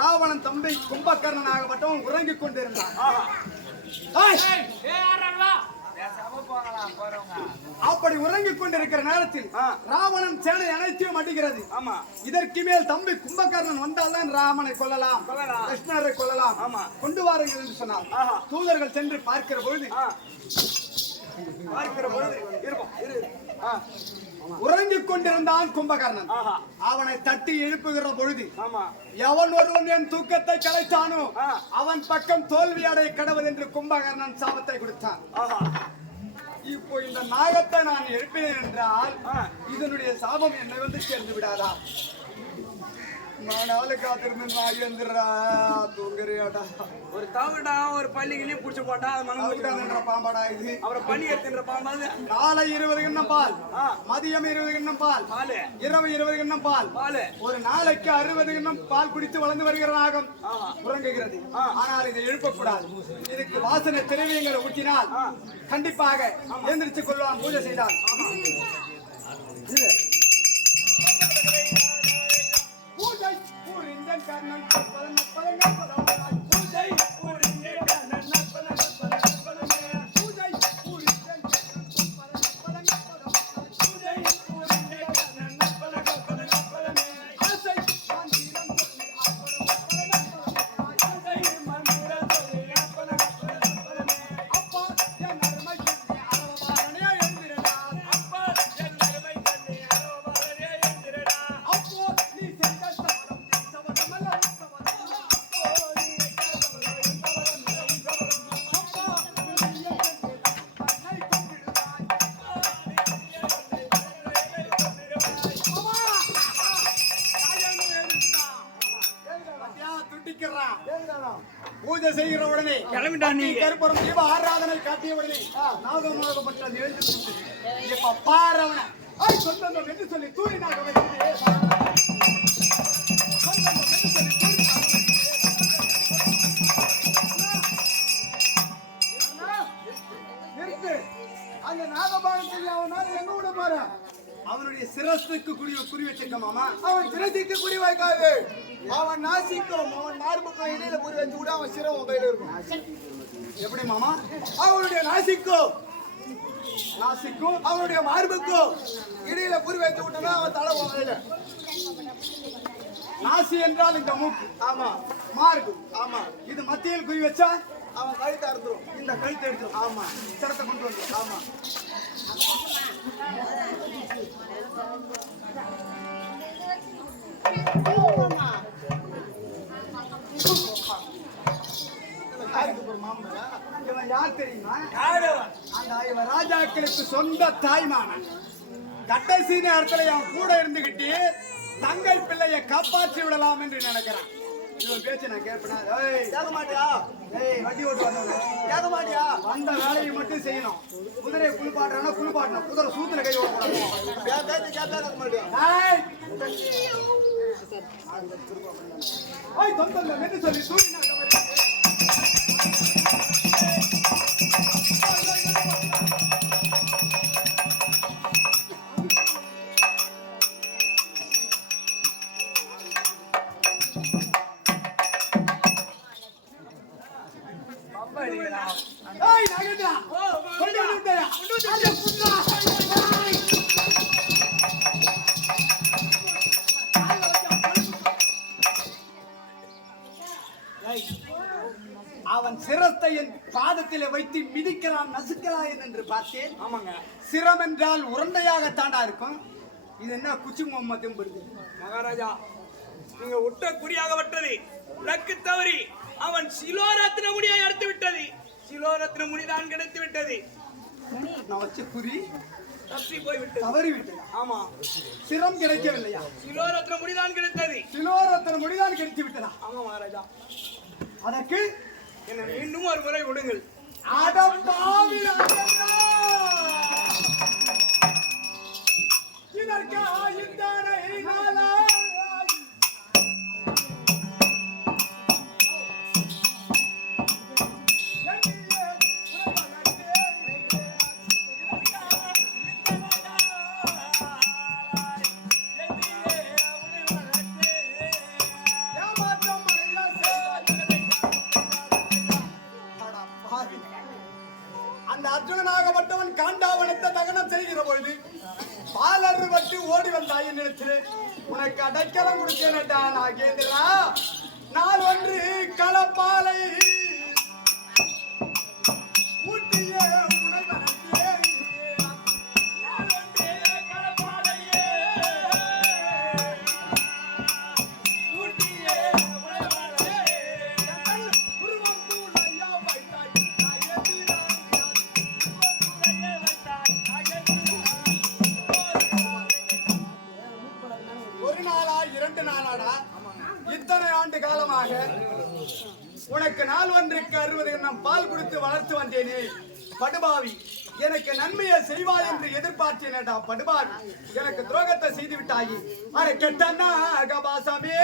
ராவணன் தம்பி கும்பகர்ணனாகப்பட்டவன் உறங்கிக் கொண்டிருந்தான். அப்படி உறங்கிக் கொண்டிருக்கிற நேரத்தில் ராவணன் சேனை அனைத்தையும் அடிக்கிறது. இதற்கு மேல் தம்பி கும்பகர்ணன் வந்தால்தான் ராமனை கொல்லலாம், கிருஷ்ணரை கொல்லலாம், கொண்டு வாருங்கள் என்று சொன்னார். தூதர்கள் சென்று பார்க்கிற பொழுது உறங்கிக் கொண்டிருந்தான் கும்பகர்ணன். அவனை தட்டி எழுப்புகிற பொழுது எவன் ஒருவன் என் தூக்கத்தை கலைத்தானோ அவன் பக்கம் தோல்வி அடைய கடவுள் என்று கும்பகர்ணன் சாபத்தை கொடுத்தான். இப்போ இந்த நாகத்தை நான் எழுப்பினேன் என்றால் இதனுடைய சாபம் என்னை வந்து சேர்ந்து விடாதா? நாலு காத்திருந்து நாகேந்திரா தூங்குறியாடா. ஒரு தவடா ஒரு பள்ளிக்கு புடிச்சு போட்டா பாம்பாடா இது. அப்புறம் பள்ளி எடுத்துன்ற பாம்பாது. காலை 20 கிண்ணம் பால், மதியம் 20 கிண்ணம் பால், இரவு 20 கிண்ணம் பால். ஒரு நாளைக்கு 60 கிண்ணம் பால் குடித்து வளர்ந்து வருகிற நாகம் உறங்குகிறது. ஆனால் இதை எழுப்பக்கூடாது. இதுக்கு வாசனை திரவியங்களை ஊற்றினால் கண்டிப்பாக எந்திரிச்சு கொள்வான். பூஜை செய்தால் கர்ணன் பூஜை பூஜை செய்கிற உடனே கருப்புறம் தீப ஆராதனை காட்டிய உடனே நாகமாகப்பட்ட இப்ப பாரவன சொந்தம் என்று சொல்லி தூரி நாகம் அந்த நாகபானத்தில் அவனால் எங்க விட போற? அவனுடைய சிரசுக்கு குறி வச்சிருக்க மாமா. அவன் சிரசுக்கு குறி வைக்காது, அவன் நாசிக்கும் அவன் மார்புக்கும் இடையில குறி வச்சு கூட அவன் சிரம் கையில இருக்கும். எப்படி மாமா? அவருடைய நாசிக்கும் அவருடைய மார்புக்கும் இடையில குறி வைத்து விட்டா அவன் தலை போகல. நாசி என்றால் இந்த மூக்கு, ஆமா. மார்பு, ஆமா. இது மத்தியில் குறி வச்சா அவன் கழுத்தை அறுத்துரும். இந்த கழுத்தை எடுத்துரும், ஆமா. சிரத்தை கொண்டு வந்து, ஆமா. இவன் யார் தெரியுமா? அந்த இவன் ராஜாக்களுக்கு சொந்த தாய்மானன். கடைசி நேரத்துல என் கூட இருந்துகிட்டு தங்கை பிள்ளைய காப்பாற்றி விடலாம் என்று நினைக்கிறான். இவன் பேச்சு நான் கேட்பேனா? கேட்க மாட்டியா? வண்டி ஓட்டு வந்தவங்க கேட்க மாட்டியா? வந்த வேலையை மட்டும் செய்யணும். குதிரையை குளிப்பாட்டுறானா குளிப்பாட்டணும். குதிரை சூத்துல கை ஓட்டணும். கேட்க மாட்டியா? சொல்லி சூரியனா அவன் சிரத்தை என் பாதத்திலே வைத்து மிதிக்கலாம் நசுக்கலாம் என்று பார்த்தேன். ஆமாங்க. சிரம் என்றால் உருண்டையாக தாண்டா இருக்கும். இது என்ன குச்சி முகம்மதும் வருது. மகாராஜா, நீங்க ஒட்ட குறியாக வட்டது லக்கு தவறி அவன் சிலோரத்ன முடியை எடுத்து விட்டது. சிலோரத்ன முடிதான் கிடைத்து விட்டது. நான் வச்ச குறி தப்பி போய் விட்டது, தவறி விட்டது. ஆமா, சிரம் கிடைக்கவில்லையா? சிலோரத்ன முடிதான் கிடைத்தது. சிலோரத்ன முடிதான் கிடைத்து விட்டதா? ஆமா மகாராஜா. அதற்கு என்ன மீண்டும் ஒரு முறை விடுங்கள். அந்த அர்ஜுனனாகப்பட்டவன் காண்டாவனத்தை தகனம் செய்கிற பொழுது பாலரு பட்டு ஓடி வந்தாய் என்னிடத்தில். உனக்கு அடைக்கலம் கொடுத்தேனடா நாகேந்திரா. நான் ஒன்று களப்பாலை ஊட்டிய உணவனத்தே. இத்தனை ஆண்டு காலமாக உனக்கு நாள் ஒன்றுக்கு 60 எண்ணம் பால் கொடுத்து வளர்த்து வந்தேனே படுபாவி. எனக்கு நன்மையை செய்வாய் என்று எதிர்பார்த்தேனடா படுபாவி. எனக்கு துரோகத்தை செய்து விட்டாயி. அரை கெட்டன்னா அகபாசமே.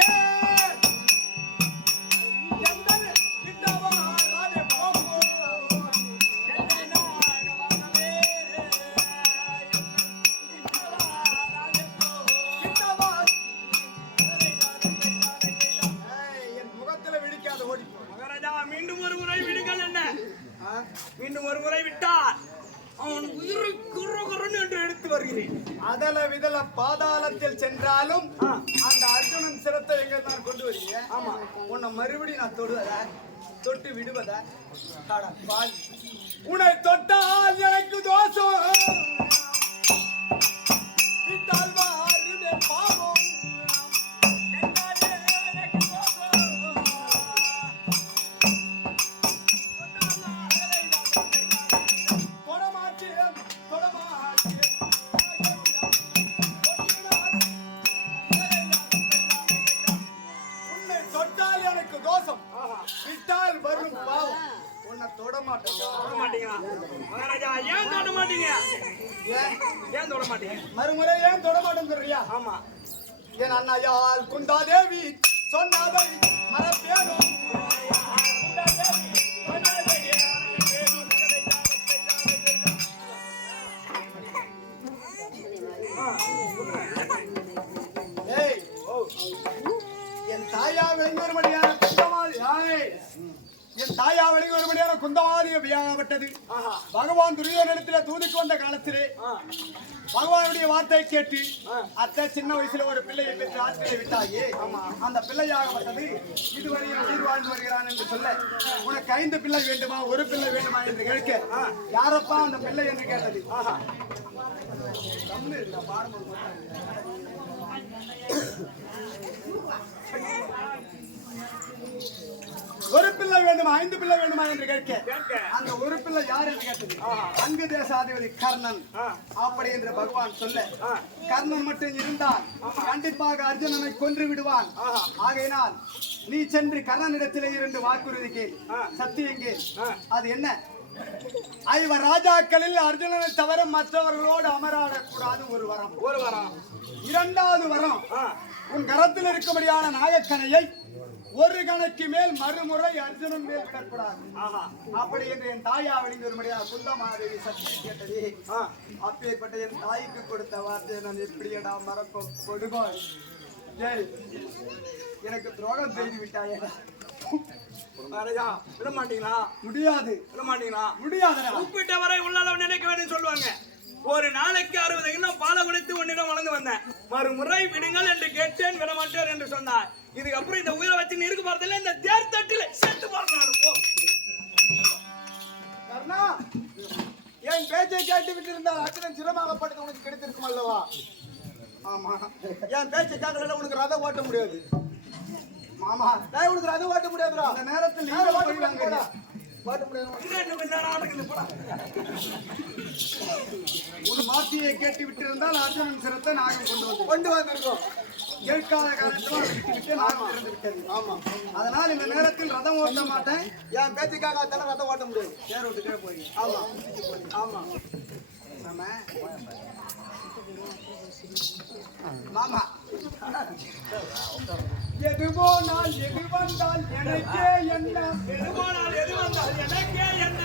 மீண்டும் ஒரு முறை விடுங்கள். என்ன மீண்டும் ஒரு முறை விட்டார் அவன் உயிரை குறுகுறுன்னு என்று எடுத்து வருகிறேன். அதல விதல பாதாளத்தில் சென்றாலும் அந்த அர்ஜுனன் சிரத்தை எங்க தான் கொண்டு வரீங்க. ஆமா, உன்னை மறுபடியும் நான் தொடுவதா தொட்டு விடுவதா? உன்னை தொட்டால் எனக்கு தோஷம், விட்டால் மாறுதே பாவம். விட்டால் வரும் பாவம். உன்னை தொட மாட்டீங்களா மகாராஜா? ஏன் தொட மாட்டீங்க? ஏன் தொட மாட்டீங்க? மறுமுறை ஏன் தொட மாட்டேன்னு சொல்றியா? ஆமா, என் அண்ணையால் குந்தாதேவி சொன்னாதை மறப்பேனும். என் தாயா வெளிவரும்படியான குந்தமாதி பகவான் துரியோதனத்திலே தூதுக்கு வந்த காலத்திலே பகவானுடைய வார்த்தையை கேட்டு அத்தை சின்ன வயசுல ஒரு பிள்ளையை பெற்று ஆற்றிலே விட்டாயே அந்த பிள்ளையாகப்பட்டது இதுவரையும் உயிர் வாழ்ந்து வருகிறான் என்று சொல்ல உனக்கு 5 பிள்ளை வேண்டுமா ஒரு பிள்ளை வேண்டுமா என்று கேட்க யாரப்பா அந்த பிள்ளை என்று கேட்டது ஒரு பிள்ளை வேண்டுமா 5 பிள்ளை வேண்டுமா என்று கேட்க அந்த ஒரு பிள்ளை யார் என்று கேட்டது அங்கு தேசாதிபதி கர்ணன் அப்படி என்று பகவான் சொல்ல கர்ணன் மட்டும் இருந்தால் கண்டிப்பாக அர்ஜுனனை கொன்று விடுவான் ஆகையினால் நீ சென்று கர்ணனிடத்திலே இருந்து வாக்குறுதி கேள் சத்தியம் கேள் அது என்ன 5 ராஜாக்களில் அர்ஜுனனை தவிர மற்றவர்களோடு அமராடக்கூடாது ஒரு வரம் இரண்டாவது வரம் உன் கரத்தில் இருக்கும்படியான நாயக்கனையை ஒரு கணக்கு மேல் மறுமுறை அர்ஜுனன் மேல் விடக்கூடாது அப்படி என்று என் தாயா வெளிவரும்படியாக குந்தமாதேவி சத்தியம் கேட்டது அப்பேற்பட்ட என் தாய்க்கு கொடுத்த வார்த்தையை நான் எப்படியடா மறக்கும் கொடுகோள் எனக்கு துரோகம் செய்து விட்டாயே விட மாட்டீங்களா முடியாது விட மாட்டீங்களா முடியாதுடா உப்பிட்ட வரை உள்ளளவு நினைக்க வேண்டும் சொல்லுவாங்க ஒரு நாளைக்கு 60 கிண்ணம் பாலை குடித்து உன்னிடம் வளர்ந்து வந்தேன் மறுமுறை விடுங்கள் என்று கேட்டேன் விட மாட்டேன் என்று சொன்னார் இதுக்கப்புறம் இந்த உயிரை வச்சு இருக்க போறதில்ல இந்த தேர் தட்டில செத்து போறேன் கர்ணா என் பேச்சை கேட்டு விட்டு இருந்தால் அர்ஜுனன் சிரமமாகப்பட்டது உனக்கு கிடைத்திருக்கும் அல்லவா ஆமா என் பேச்சை கேட்கல உனக்கு ரதம் ஓட்ட முடியாது மாமா நான் உனக்கு ரதம் ஓட்ட முடியாதுடா அந்த நேரத்தில் நீங்க ஓட்ட முடியாது உன் வார்த்தையை கேட்டு விட்டு இருந்தால் அர்ஜுனன் சிரத்தை நாங்கள் கொண்டு வந்திருக்கோம் கேட்காத காரணத்தில் விட்டு விட்டு நாகம் இருந்து விட்டது ஆமா அதனால் இந்த நேரத்தில் ரதம் ஓட்ட மாட்டேன் என் பேச்சுக்காக அதெல்லாம் ரதம் ஓட்ட முடியாது தேர் ஓட்டுக்கே போய் ஆமா ஆமா மாமா எது போனால் எது வந்தால் எனக்கே என்ன எது போனால் எது வந்தால் எனக்கே என்ன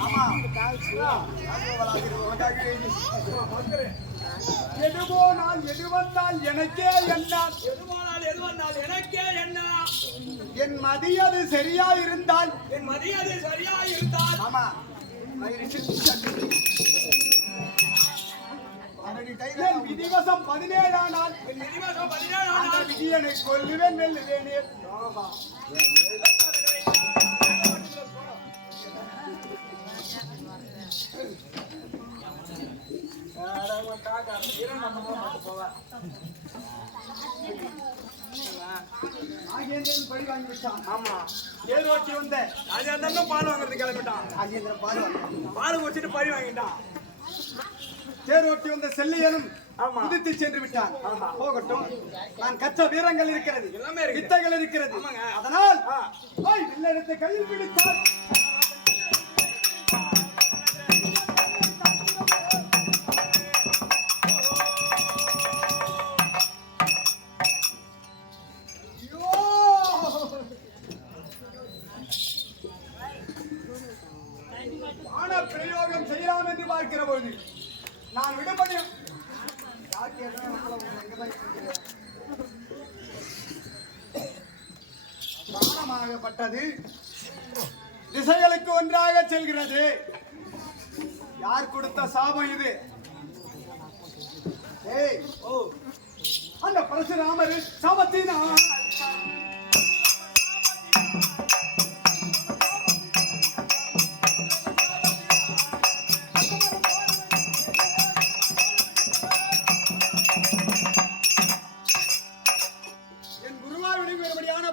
மாமா எது போனால் எது வந்தால் எனக்கே என்ன எது போனால் எது வந்தால் எனக்கே என்ன என் மதியது சரியா இருந்தால் என் மரியாதை சரியா இருந்தால் மாமா என் விதிவசம் 17 ஆனால் என் விதிவசம் 17 அந்த ஆனால் விதியனை கொல்லுவேன் வெல்லுவேனே நாகேந்திரன் பழி வாங்கி விட்டான் ஆமா தேர் ஓட்டி வந்த ராஜேந்திரனும் பால் வாங்குறது கிளம்பிட்டான் நாகேந்திரன் பால் வாங்க பால் குடிச்சிட்டு பழி வாங்கிட்டான் தேர் ஓட்டி வந்த செல்லியனும் ஆமா. குதித்து சென்று விட்டான் போகட்டும் நான் கற்ற வீரங்கள் இருக்கிறது எல்லாமே இருக்குது. வித்தைகள் இருக்கிறது ஆமாங்க. அதனால் வில்லெடுத்து கையில் பிடித்தார் பிரயோகம் செய்யலாம் என்று பார்க்கிற பொழுது நான் விடுபடி பானமாகப்பட்டது திசைகளுக்கு ஒன்றாக செல்கிறது. யார் கொடுத்த சாபம் இது? அந்த பரசுராமர் சாபத்தினால்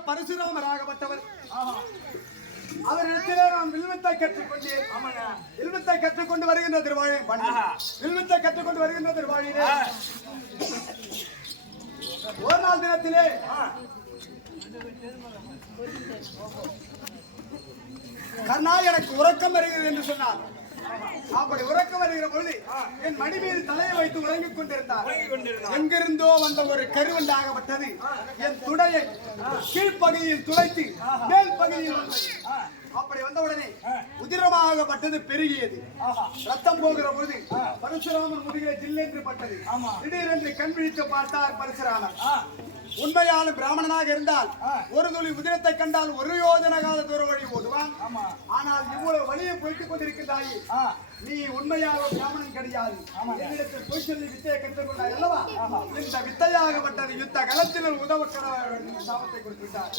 பரசுராமராகப்பட்டவர். அவரிடத்திலே நான் வில்வத்தை கற்றுக்கொண்டேன். வில்வத்தை கற்றுக்கொண்டு வருகின்ற திருவாழி வில்வத்தை கற்றுக்கொண்டு வருகின்ற திருவாழியிலே ஒரு நாள் தினத்திலே கர்ணா எனக்கு உறக்கம் வருகிறது என்று சொன்னார். அப்படி உறக்கம் வருகிற பொழுது என் மடி மீது தலையை வைத்து உறங்கிக் கொண்டிருந்தார். எங்கிருந்தோ வந்த ஒரு கருவண்டாகப்பட்டது என் துடையை கீழ்ப்பகுதியில் துளைத்து மேல் பகுதியில் வந்தது. அப்படி வந்தவுடனே உதிரமாகப்பட்டது பெருகியது. ரத்தம் போகிற பொழுது பரசுராமன் முதுகிலே ஜில்லென்று பட்டது. திடீரென்று கண் விழித்து பார்த்தார் பரசுராமர். உண்மையான பிராமணனாக இருந்தால் ஒரு துளி உதிரத்தை கண்டால் ஒரு யோஜன கால தூர வழி ஓடுவான். ஆனால் இவ்வளவு வழியை போய்த்துக் கொண்டிருக்கிறாயே, நீ உண்மையாக பிராமணன் கிடையாது. என்னிடத்தில் போய் சொல்லி வித்தையை கற்றுக்கொண்டாய் அல்லவா? இந்த வித்தையாகப்பட்டது யுத்த களத்தில் உதவ சாபத்தை கொடுத்துட்டார்.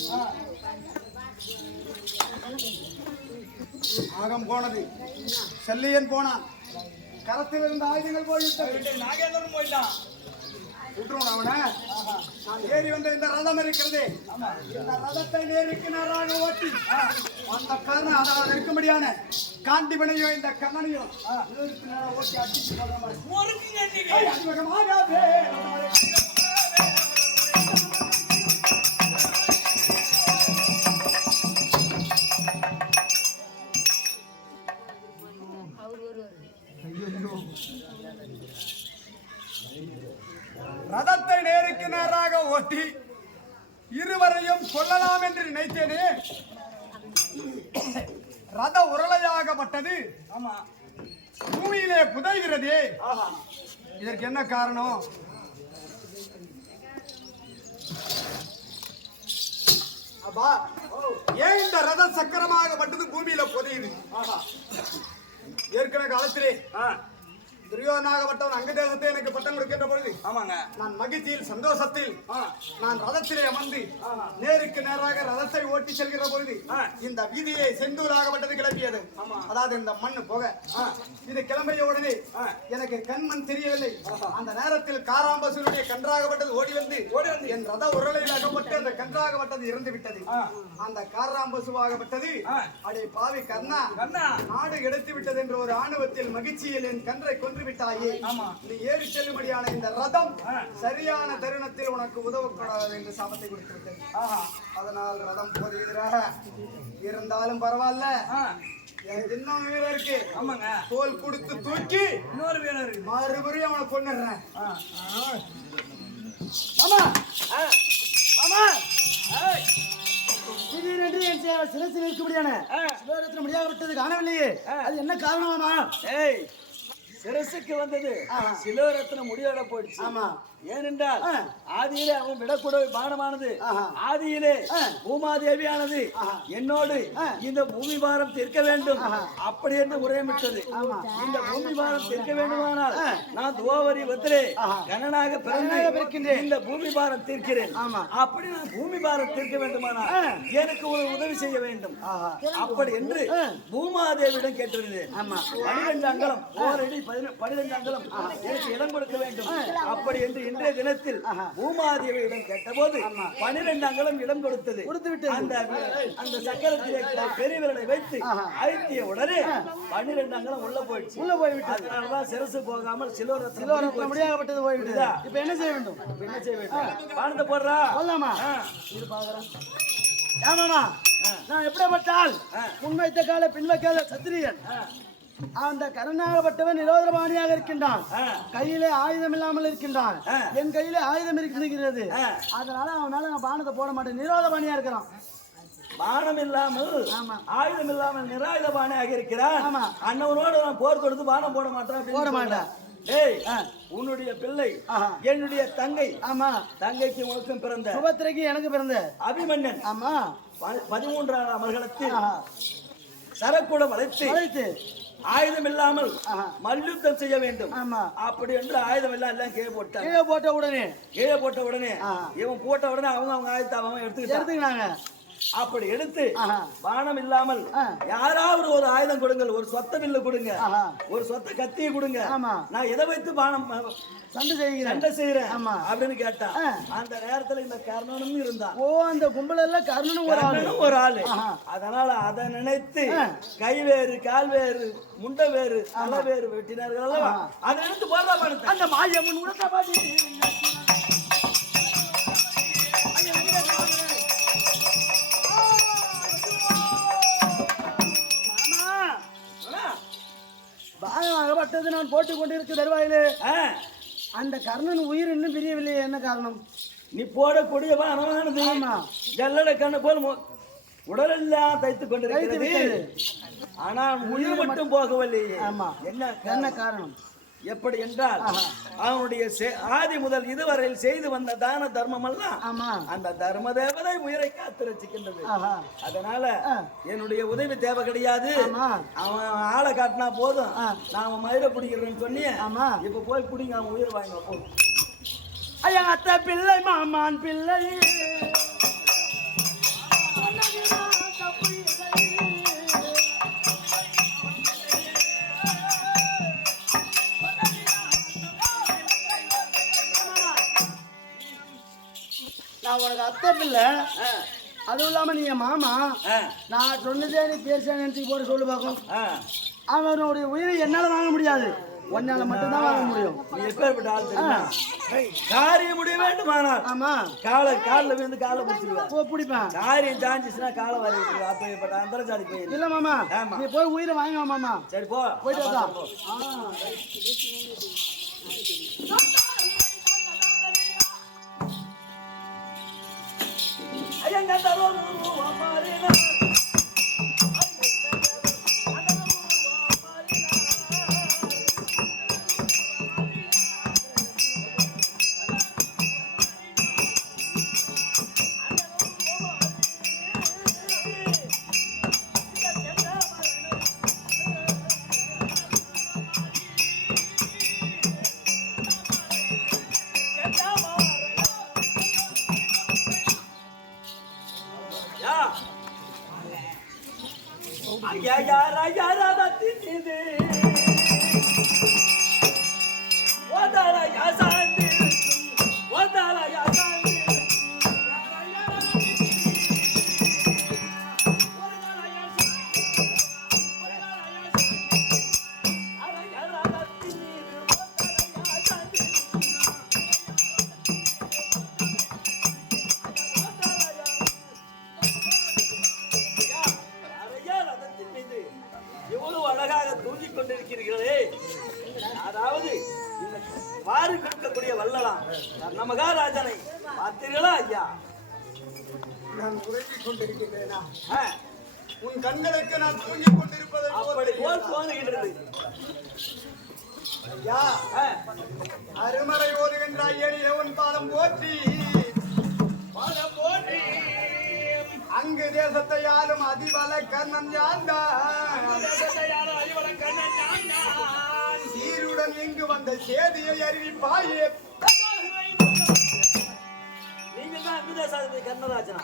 ஆகம் போனது, செல்லியன் போனான், கரத்தில் இருந்த ஆயுதங்கள் போய்விட்டது. நாகேந்திரன் போயிட்டான். விட்டுருவோம் அவனை. நான் ஏறி வந்த இந்த ரதம் இருக்கிறது, இந்த ரதத்தை நேருக்கு நேராக ஓட்டி அந்த காரணம் அதாவது இருக்கும்படியான காண்டிபனையும் இந்த கண்ணனையும் நேருக்கு நேராக ஓட்டி அடிச்சு ரதத்தை நேருக்கு நேராக ஓட்டி இருவரையும் கொல்லலாம் என்று நினைத்தேனே. ரத உரளையாகப்பட்டது பூமியிலே புதைகிறதே. இதற்கு என்ன காரணம்? அப்பா, ஏன் இந்த ரத சக்கரமாகப்பட்டது பூமியில புதையுது? ஏற்கனவே காலத்திலே துரியோதனாகப்பட்டவன் அங்க தேசத்தை எனக்கு பட்டம் கொடுக்கின்ற பொழுது நான் மகிழ்ச்சியில் சந்தோஷத்தில் நான் ரதத்திலே அமர்ந்து நேருக்கு நேராக ரதத்தை ஓட்டி செல்கிற பொழுது இந்த வீதியை செந்தூராகப்பட்டது கிளம்பியது. அதாவது இந்த மண் போக இது கிளம்பிய உடனே எனக்கு கண்மண் தெரியவில்லை. அந்த நேரத்தில் காராம்பசுனுடைய கன்றாகப்பட்டது ஓடி வந்து என் ரத உரளையில் அகப்பட்டு அந்த கன்றாகப்பட்டது இறந்து விட்டது. அந்த காராம்பசுவாகப்பட்டது அடே பாவி கர்ணா, நாடு கிடைத்து விட்டது என்ற ஒரு ஆணவத்தில் மகிழ்ச்சியில் என் கன்றை கொன்று விட்டாயே. நீ ஏறி செல்லும்படியான இந்த ரதம் சரியான தருணத்தில் உனக்கு உதவக்கூடாது என்று சாபத்தை கொடுத்திருக்கிறது. அதனால் ரதம் போதுகிறாக இருந்தாலும் பரவாயில்ல, இன்னும் வீரர் இருக்கு. தோல் கொடுத்து தூக்கி இன்னொரு வீரர் மறுபடியும் அவனை கொண்டுறேன். ஆமா ஆமா திடீரென்று என் சிரசில் இருக்கும்படியான சிவரத்ன முடியாக விட்டது காணவில்லையே, அது என்ன காரணமாமா? சிரசுக்கு வந்தது சிலோரத்ன முடியோட போயிடுச்சு. ஆமா, ஏனென்றால் ஆதியிலே அவன் விடக்கூட பானமானது, ஆதியிலே பூமாதேவியானது என்னோடு இந்த பூமி பாரம் தீர்க்க வேண்டும் அப்படி என்று முறையமிட்டது. இந்த பூமி பாரம் தீர்க்க வேண்டுமானால் நான் துவாவரி வத்திரே கண்ணனாக பிறக்கின்றேன், இந்த பூமி பாரம் தீர்க்கிறேன். அப்படி நான் பூமி பாரம் தீர்க்க வேண்டுமானால் எனக்கு ஒரு உதவி செய்ய வேண்டும் அப்படி என்று பூமாதேவியிடம் கேட்டிருந்தேன். 12 அங்கலம் ஓரடி 12 அங்கலம் எனக்கு இடம் கொடுக்க வேண்டும் அப்படி என்று இன்றைய தினத்தில் பூமாதேவியிடம் கேட்டபோது 12 அங்கலம் இடம் கொடுத்தது. அந்த சக்கரத்திலே பெரிய விரலை வைத்து அழுத்திய உடனே 12 அங்கலம் உள்ள போயிடுச்சு. அதனாலதான் சிரசு போகாமல் சிலோரத்ன முடியாகப்பட்டது போய்விட்டதா? இப்ப என்ன செய்ய வேண்டும்? பானத்தை போடுறா போடலாமா? இது பாக்குறேன். ஆமாமா, நான் எப்படிப்பட்டால் முன்வைத்த கால பின்வைக்காத சத்திரியன். அந்த கருணாகப்பட்டவன் நிரோதபாணியாக இருக்கின்றான், கையிலே ஆயுதம் இல்லாமல் இருக்கின்றான், என் கையிலே ஆயுதம் இருக்கிறது. அதனால அவனால நான் பானத்தை போட மாட்டேன், நிரோதபாணியா இருக்கிறான். பானம் இல்லாமல் ஆயுதம் இல்லாமல் நிராயுதபாணியாக இருக்கிறான். அண்ணவனோடு நான் போர் கொடுத்து பானம் போட மாட்டேன். ஏய், உன்னுடைய பிள்ளை என்னுடைய தங்கை. ஆமா, தங்கைக்கு உனக்கும் பிறந்த சுபத்திரைக்கு எனக்கு பிறந்த அபிமன்னன். ஆமா, 13ஆம் அமர்களத்தில் சரக்கூட வளைத்து ஆயுதம் இல்லாமல் மல்யுத்தம் செய்ய வேண்டும். அப்படி என்று ஆயுதம் எல்லாம் கீழே போட்ட உடனே இவன் போட்ட உடனே அவங்க ஆயுதத்தை அவங்க எடுத்துக்கிட்டாங்க. அப்படி எடுத்து பானம் இல்லாமல் யாராவது ஒரு ஆயுதம் கொடுங்க, ஒரு சொத்த வில்லு கொடுங்க, ஒரு சொத்த கத்தியை கொடுங்க, நான் எதை வைத்து பானம் சண்டை செய்யறேன் அப்படின்னு கேட்டான். அந்த நேரத்துல இந்த கர்ணனும் இருந்தான். ஓ, அந்த கும்பல் எல்லாம் கர்ணனும் ஒரு ஆளு. அதனால அதை நினைத்து கை வேறு கால் வேறு முண்டை வேறு தலை வேறு வெட்டினார்கள் அல்லவா? அதை நினைத்து போடுறா பாருங்க. அந்த மாயம்மன் உடத்த பாட்டி பாகப்பட்டது நான் போட்டுக் கொண்டிருக்க தருவாயிலே அந்த கர்ணன் உயிர் இன்னும் பிரியவில்லையே, என்ன காரணம்? நீ போடக்கூடிய பானமானது ஜல்லட கண்ணு போல் உடலெல்லாம் தைத்துக் கொண்டிருக்கிறது, ஆனால் உயிர் மட்டும் போகவில்லையே. ஆமா, என்ன காரணம்? எப்படி என்றால் அவனுடைய ஆதி முதல் இதுவரையில் செய்து வந்த தான தர்மம் எல்லாம் ஆமா அந்த தர்ம தேவதை உயிரை காத்து ரசிக்கின்றது. ஆஹா. அதனால என்னுடைய உதவி தேவை கிடையாது. ஆமா. அவன் ஆளை காட்டினா போதும், நாம மயிரை பிடிக்கிறேன்னு சொன்னி ஆமா இப்ப போய் பிடிங்க, அவன் உயிர் வாங்க போதும். ஐயா அத்தை பிள்ளை மாமான் பிள்ளை நான் உனக்கு அத்தை பிள்ளை, அதுவும் இல்லாம நீ என் மாமா. நான் சொன்னதே நீ பேச நினைச்சு போட்டு சொல்லு பார்க்கும். அவனுடைய உயிரை என்னால வாங்க முடியாது, ஒன்னால மட்டும்தான் வாங்க முடியும். நீ எப்பேற்பட்ட ஆள் தெரியுமா? காரியம் முடிய வேண்டுமானால் ஆமா காலில் விழுந்து காலை பிடிச்சிருவேன். பிடிப்பேன். காரியம் சாஞ்சிச்சுன்னா காலை வாரி விட்டுருவேன். அப்பேற்பட்ட அந்தரஜாதி போய் இல்ல மாமா, நீ போய் உயிரை வாங்க மாமா. சரி போ, போயிட்டு வா. அதாவது மாறி கொடுக்கக்கூடிய வல்லலாம் மகாராஜனை பார்த்தீர்களா ஐயா? நான் உறங்கிக் கொண்டிருக்கிறேனா? உன் கண்களுக்கு நான் தூங்கிக் கொண்டிருப்பதை அப்படி போல் தோன்றுகின்றது. ஐயா, அருமறை ஓதுகின்ற ஐயனிலே உன் பாதம் போற்றி அங்கு தேசத்தை யாரும் அதிபல கண்ணன் சீருடன் இங்கு வந்த சேதியை அறிவிப்பாயே. நீங்க தான் அங்கு தேசாதிபதி கர்ணராஜனா?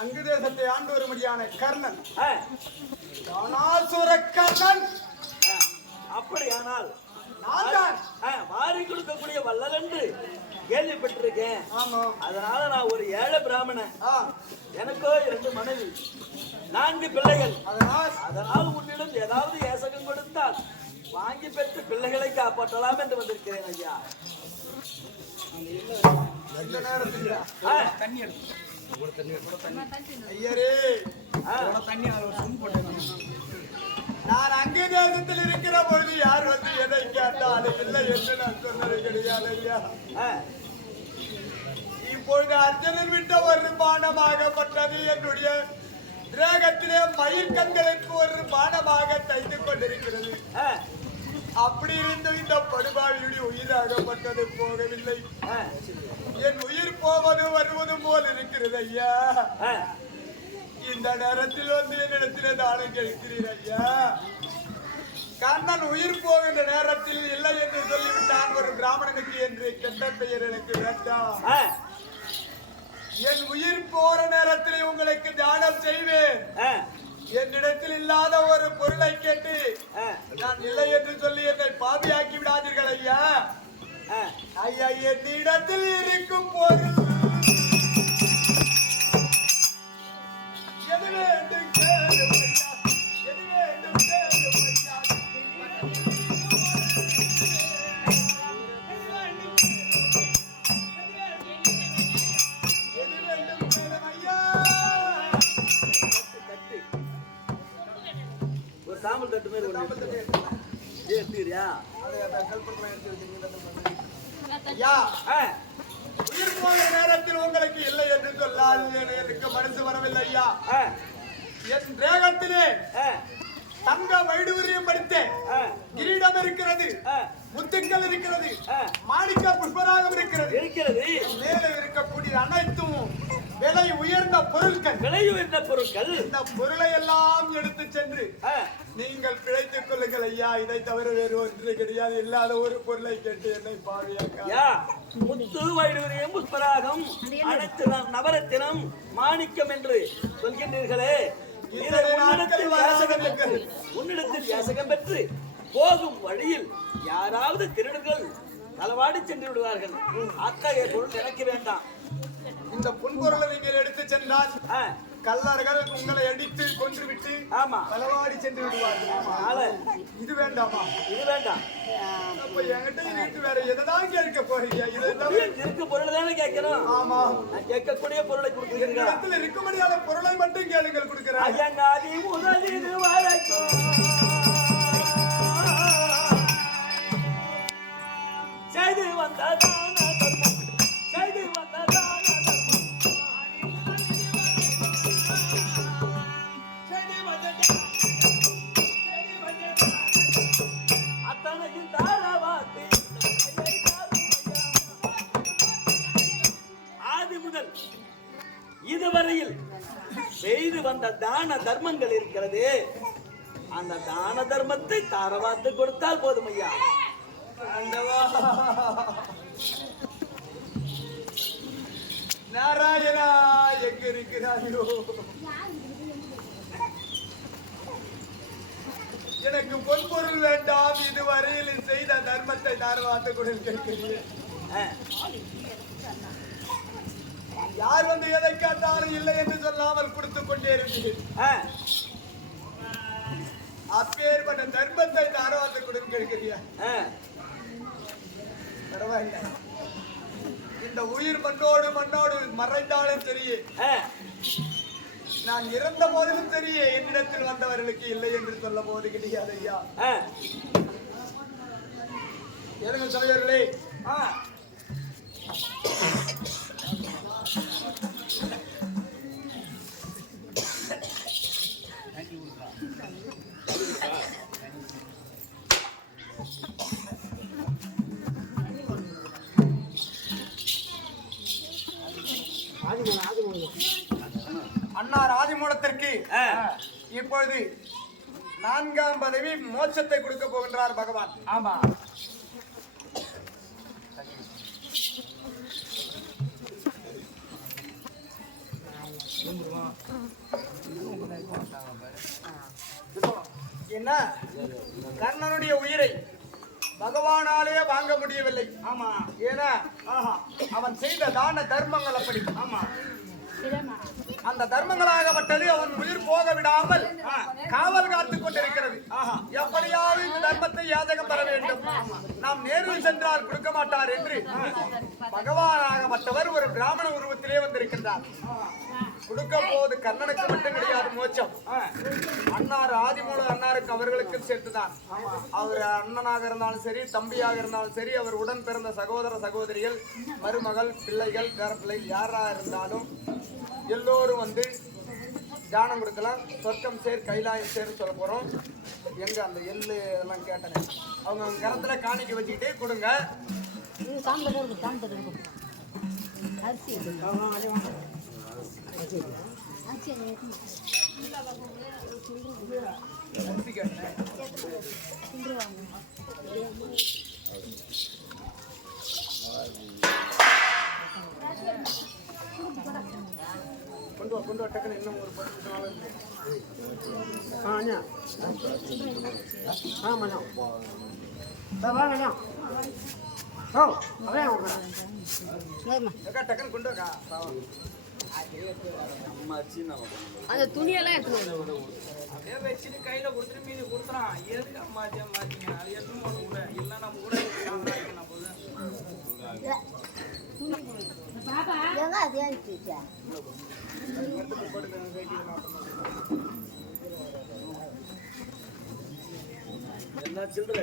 அங்கு தேசத்தை ஆண்டு வரும்படியான கர்ணன், தானாசுர கர்ணன். அப்படியானால் நான் மாறி கொடுக்கக்கூடிய வல்லல் என்று கேள்விப்பட்டிருக்கேன். அதனால நான் ஒரு ஏழை பிராமணன், எனக்கோ 2 மனைவி 4 பிள்ளைகள். அதனால் உன்னிடம் ஏதாவது ஏசகம் கொடுத்தால் வாங்கி பெற்று பிள்ளைகளை காப்பாற்றலாம் என்று வந்திருக்கிறேன் ஐயா. ஐயரே, நான் அங்கே தேசத்தில் இருக்கிற பொழுது யார் வந்து எதை கேட்டாலும் இல்லை என்று நான் சொன்னது கிடையாது ஐயா. இப்பொழுது அர்ஜுனன் விட்ட ஒரு பானமாகப்பட்டது என்னுடைய திரேகத்திலே மயில் கண்களுக்கு ஒரு பானமாக தைத்து கொண்டிருக்கிறது. அப்படி இருந்து இந்த படுபாவியுடைய உயிராகப்பட்டது போகவில்லை. என் உயிர் போவது வருவதும் போல் இருக்கிறது ஐயா. இந்த நேரத்தில் வந்து என்னிடத்திலே தானம் கேட்கிறீர் ஐயா. கண்ணன் உயிர் போகின்ற நேரத்தில் இல்லை என்று சொல்லிவிட்டான் ஒரு பிராமணனுக்கு என்று கெட்ட பெயர் எனக்கு வேண்டாம். என் உயிர் போற நேரத்தில் உங்களுக்கு தானம் செய்வேன். என்னிடத்தில் இல்லாத ஒரு பொருளை கேட்டு நான் இல்லை என்று சொல்லி என்னை பாவியாக்கி விடாதீர்கள் ஐயா. ஐயா, என்னிடத்தில் இருக்கும் பொருள் எது வேண்டும் கேளும் ஐயா, எது வேண்டும் கேளும் ஐயா. எது வேண்டும் கேளும் ஐயா. ஒரு தாமல் தட்டு மாதிரி எடுத்துக்கிறியா? ஐயா, உயிர் போன நேரத்தில் உங்களுக்கு இல்லை என்று சொல்லாது எனக்கு மனசு வரவில்லை ஐயா. என் தேகத்திலே தங்க வைடூரியம் படித்தேன், கிரீடமே இருக்கிறது, முத்துக்கள் இருக்கிறது, மாணிக்க புஷ்பராகம் இருக்கிறது. மேலே இருக்கக்கூடிய அனைத்தும் விலை உயர்ந்த பொருட்கள். இந்த பொருளை எல்லாம் எடுத்து சென்று நீங்கள் பிழைத்துக் கொள்ளுங்கள் ஐயா. இதை தவிர வேறு ஒன்று கிடையாது. இல்லாத ஒரு பொருளை கேட்டு என்னை பாவியாக்கா. முத்து, வைடூரியம், புஷ்பராகம், அனைத்தினம், நவரத்தினம், மாணிக்கம் என்று சொல்கின்றீர்களே, உன்னிடத்தில் யாசகம் பெற்று போகும் வழியில் யாராவது திருடர்கள் களவாடி சென்று விடுவார்கள். அத்தகைய பொருள் எனக்கு வேண்டாம். இந்த பொன்பொருளை நீங்கள் எடுத்து சென்றால் கல்லர்கள் உங்களை அடித்து கொன்று விட்டு களவாடி சென்று விடுவார்கள். இது வேண்டாமா? இது வேண்டாம். அப்ப என்கிட்ட வீட்டு வேற எதான் கேட்க போறீங்க? இருக்க பொருள் தானே கேட்கணும். ஆமா, நான் கேட்கக்கூடிய பொருளை கொடுக்கிறீர்கள். இடத்துல இருக்க முடியாத பொருளை மட்டும் கேளுங்கள், கொடுக்கிறேன். அயங்காதி முதலில் வரைக்கும் செய்து வந்ததான தர்மம், செய்து வந்ததான அத்தனையும் தாராவாத்து ஆதி முதல் இதுவரையில் செய்து வந்த தான தர்மங்கள் இருக்கிறது. அந்த தான தர்மத்தை தாரவாத்து கொடுத்தால் போதும் ஐயா. நாராயணா எங்க இருக்கிறாயோ? எனக்கு பொன்பொருள் வேண்டாம். இதுவரையில் செய்த தர்மத்தை தாரவாத்து கொடுக்கிறேன். யார் வந்து எதை கேட்டாலும் இல்லை என்று சொல்லாமல் கொடுத்துக் கொண்டே இருந்தீர்கள். அப்பேற்பட்ட தர்மத்தை தாரவாத்து கொடுக்கிறீங்க. பரவாயில்லை. இந்த உயிர் மண்ணோடு மண்ணோடு மறைந்தாலும் சரியே, நான் இறந்த போதிலும் சரியே, என்னிடத்தில் வந்தவர்களுக்கு இல்லை என்று சொல்ல போது கிடையாது ஐயா. ஏனுங்க தலைவர்களே, அன்னார் ஆதிமூலத்திற்கு இப்பொழுது 4ஆம் பதவி மோட்சத்தை கொடுக்க போகின்றார் பகவான். ஆமா, என்ன கர்ணனுடைய உயிரை பகவானாலே வாங்க முடியவில்லை. ஆமா, ஏன்னா அவன் செய்த தான தர்மங்கள் அப்படி. ஆமா, அந்த தர்மங்களாகப்பட்டது அவன் உயிர் போக விடாமல் காவல் காத்துக் கொண்டிருக்கிறது. எப்படியாவது இந்த தர்மத்தை யாதகம் பெற வேண்டும். நாம் நேரில் சென்றால் கொடுக்க மாட்டார் என்று பகவானாகப்பட்டவர் ஒரு பிராமண உருவத்திலே வந்திருக்கின்றார். கொடுக்க போது கர்ணனுக்கு மட்டும் கிடையாது மோட்சம். அன்னார் ஆதிமூல அன்னாருக்கு அவர்களுக்கும் சேர்த்துதான். அவர் அண்ணனாக இருந்தாலும் சரி, தம்பியாக இருந்தாலும் சரி, அவர் உடன் பிறந்த சகோதர சகோதரிகள், மருமகள், பிள்ளைகள், பேரப்பிள்ளை யாரா இருந்தாலும் எல்லோரும் வந்து தானம் கொடுக்கலாம். சொர்க்கம் சேர், கைலாயம் சேர் சொல்ல போறோம். எங்க அந்த எள்ளு எல்லாம் கேட்டேன். அவங்க கரத்துல காணிக்க வச்சுக்கிட்டே கொடுங்க. கொண்டு வா டக்குன்னு இன்னும் ஒரு 10 டக்குன்னு கொண்டு வாக்கா. அந்த துணியெல்லாம் எடுத்து அப்படியே வச்சுட்டு கையில கொடுத்துட்டு மீதி கொடுத்துறான். எதுக்கு அம்மாச்சி அம்மாச்சிங்க அது எதுவும் ஒன்று கூட இல்லை. நம்ம கூட எல்லா சில்லறை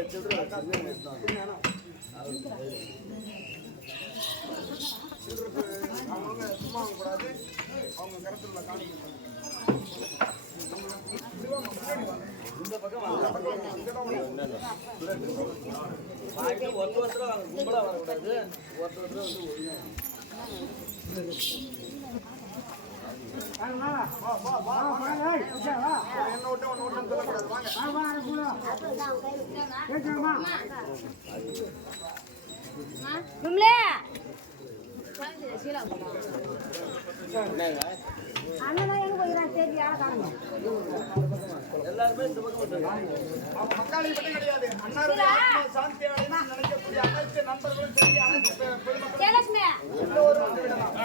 அவங்க சும்மா கூடாது. அவங்க கருத்துல காணிக்க ஒருத்தர் வாங்க, கும்பலா வரக்கூடாது. ஒருத்தர் வந்து என்ன விட்டு ஒன்று விட்டு சொல்லக்கூடாது வாங்க விமலே அண்ணன் எங்க போயிடறான் சரி யாரை காணுங்க எல்லாருமே இந்த பக்கம் வந்துருங்க. மக்காளி மட்டும் கிடையாது அன்னாருடைய ஆத்மா சாந்தி அடையணும்னு நினைக்கக்கூடிய அனைத்து நண்பர்களும் சரி அனைத்து பொதுமக்களும் ஜெயலட்சுமி எல்லோரும் வந்து விடலாம்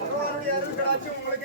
பகவானுடைய அருள் கடாட்சி உங்களுக்கு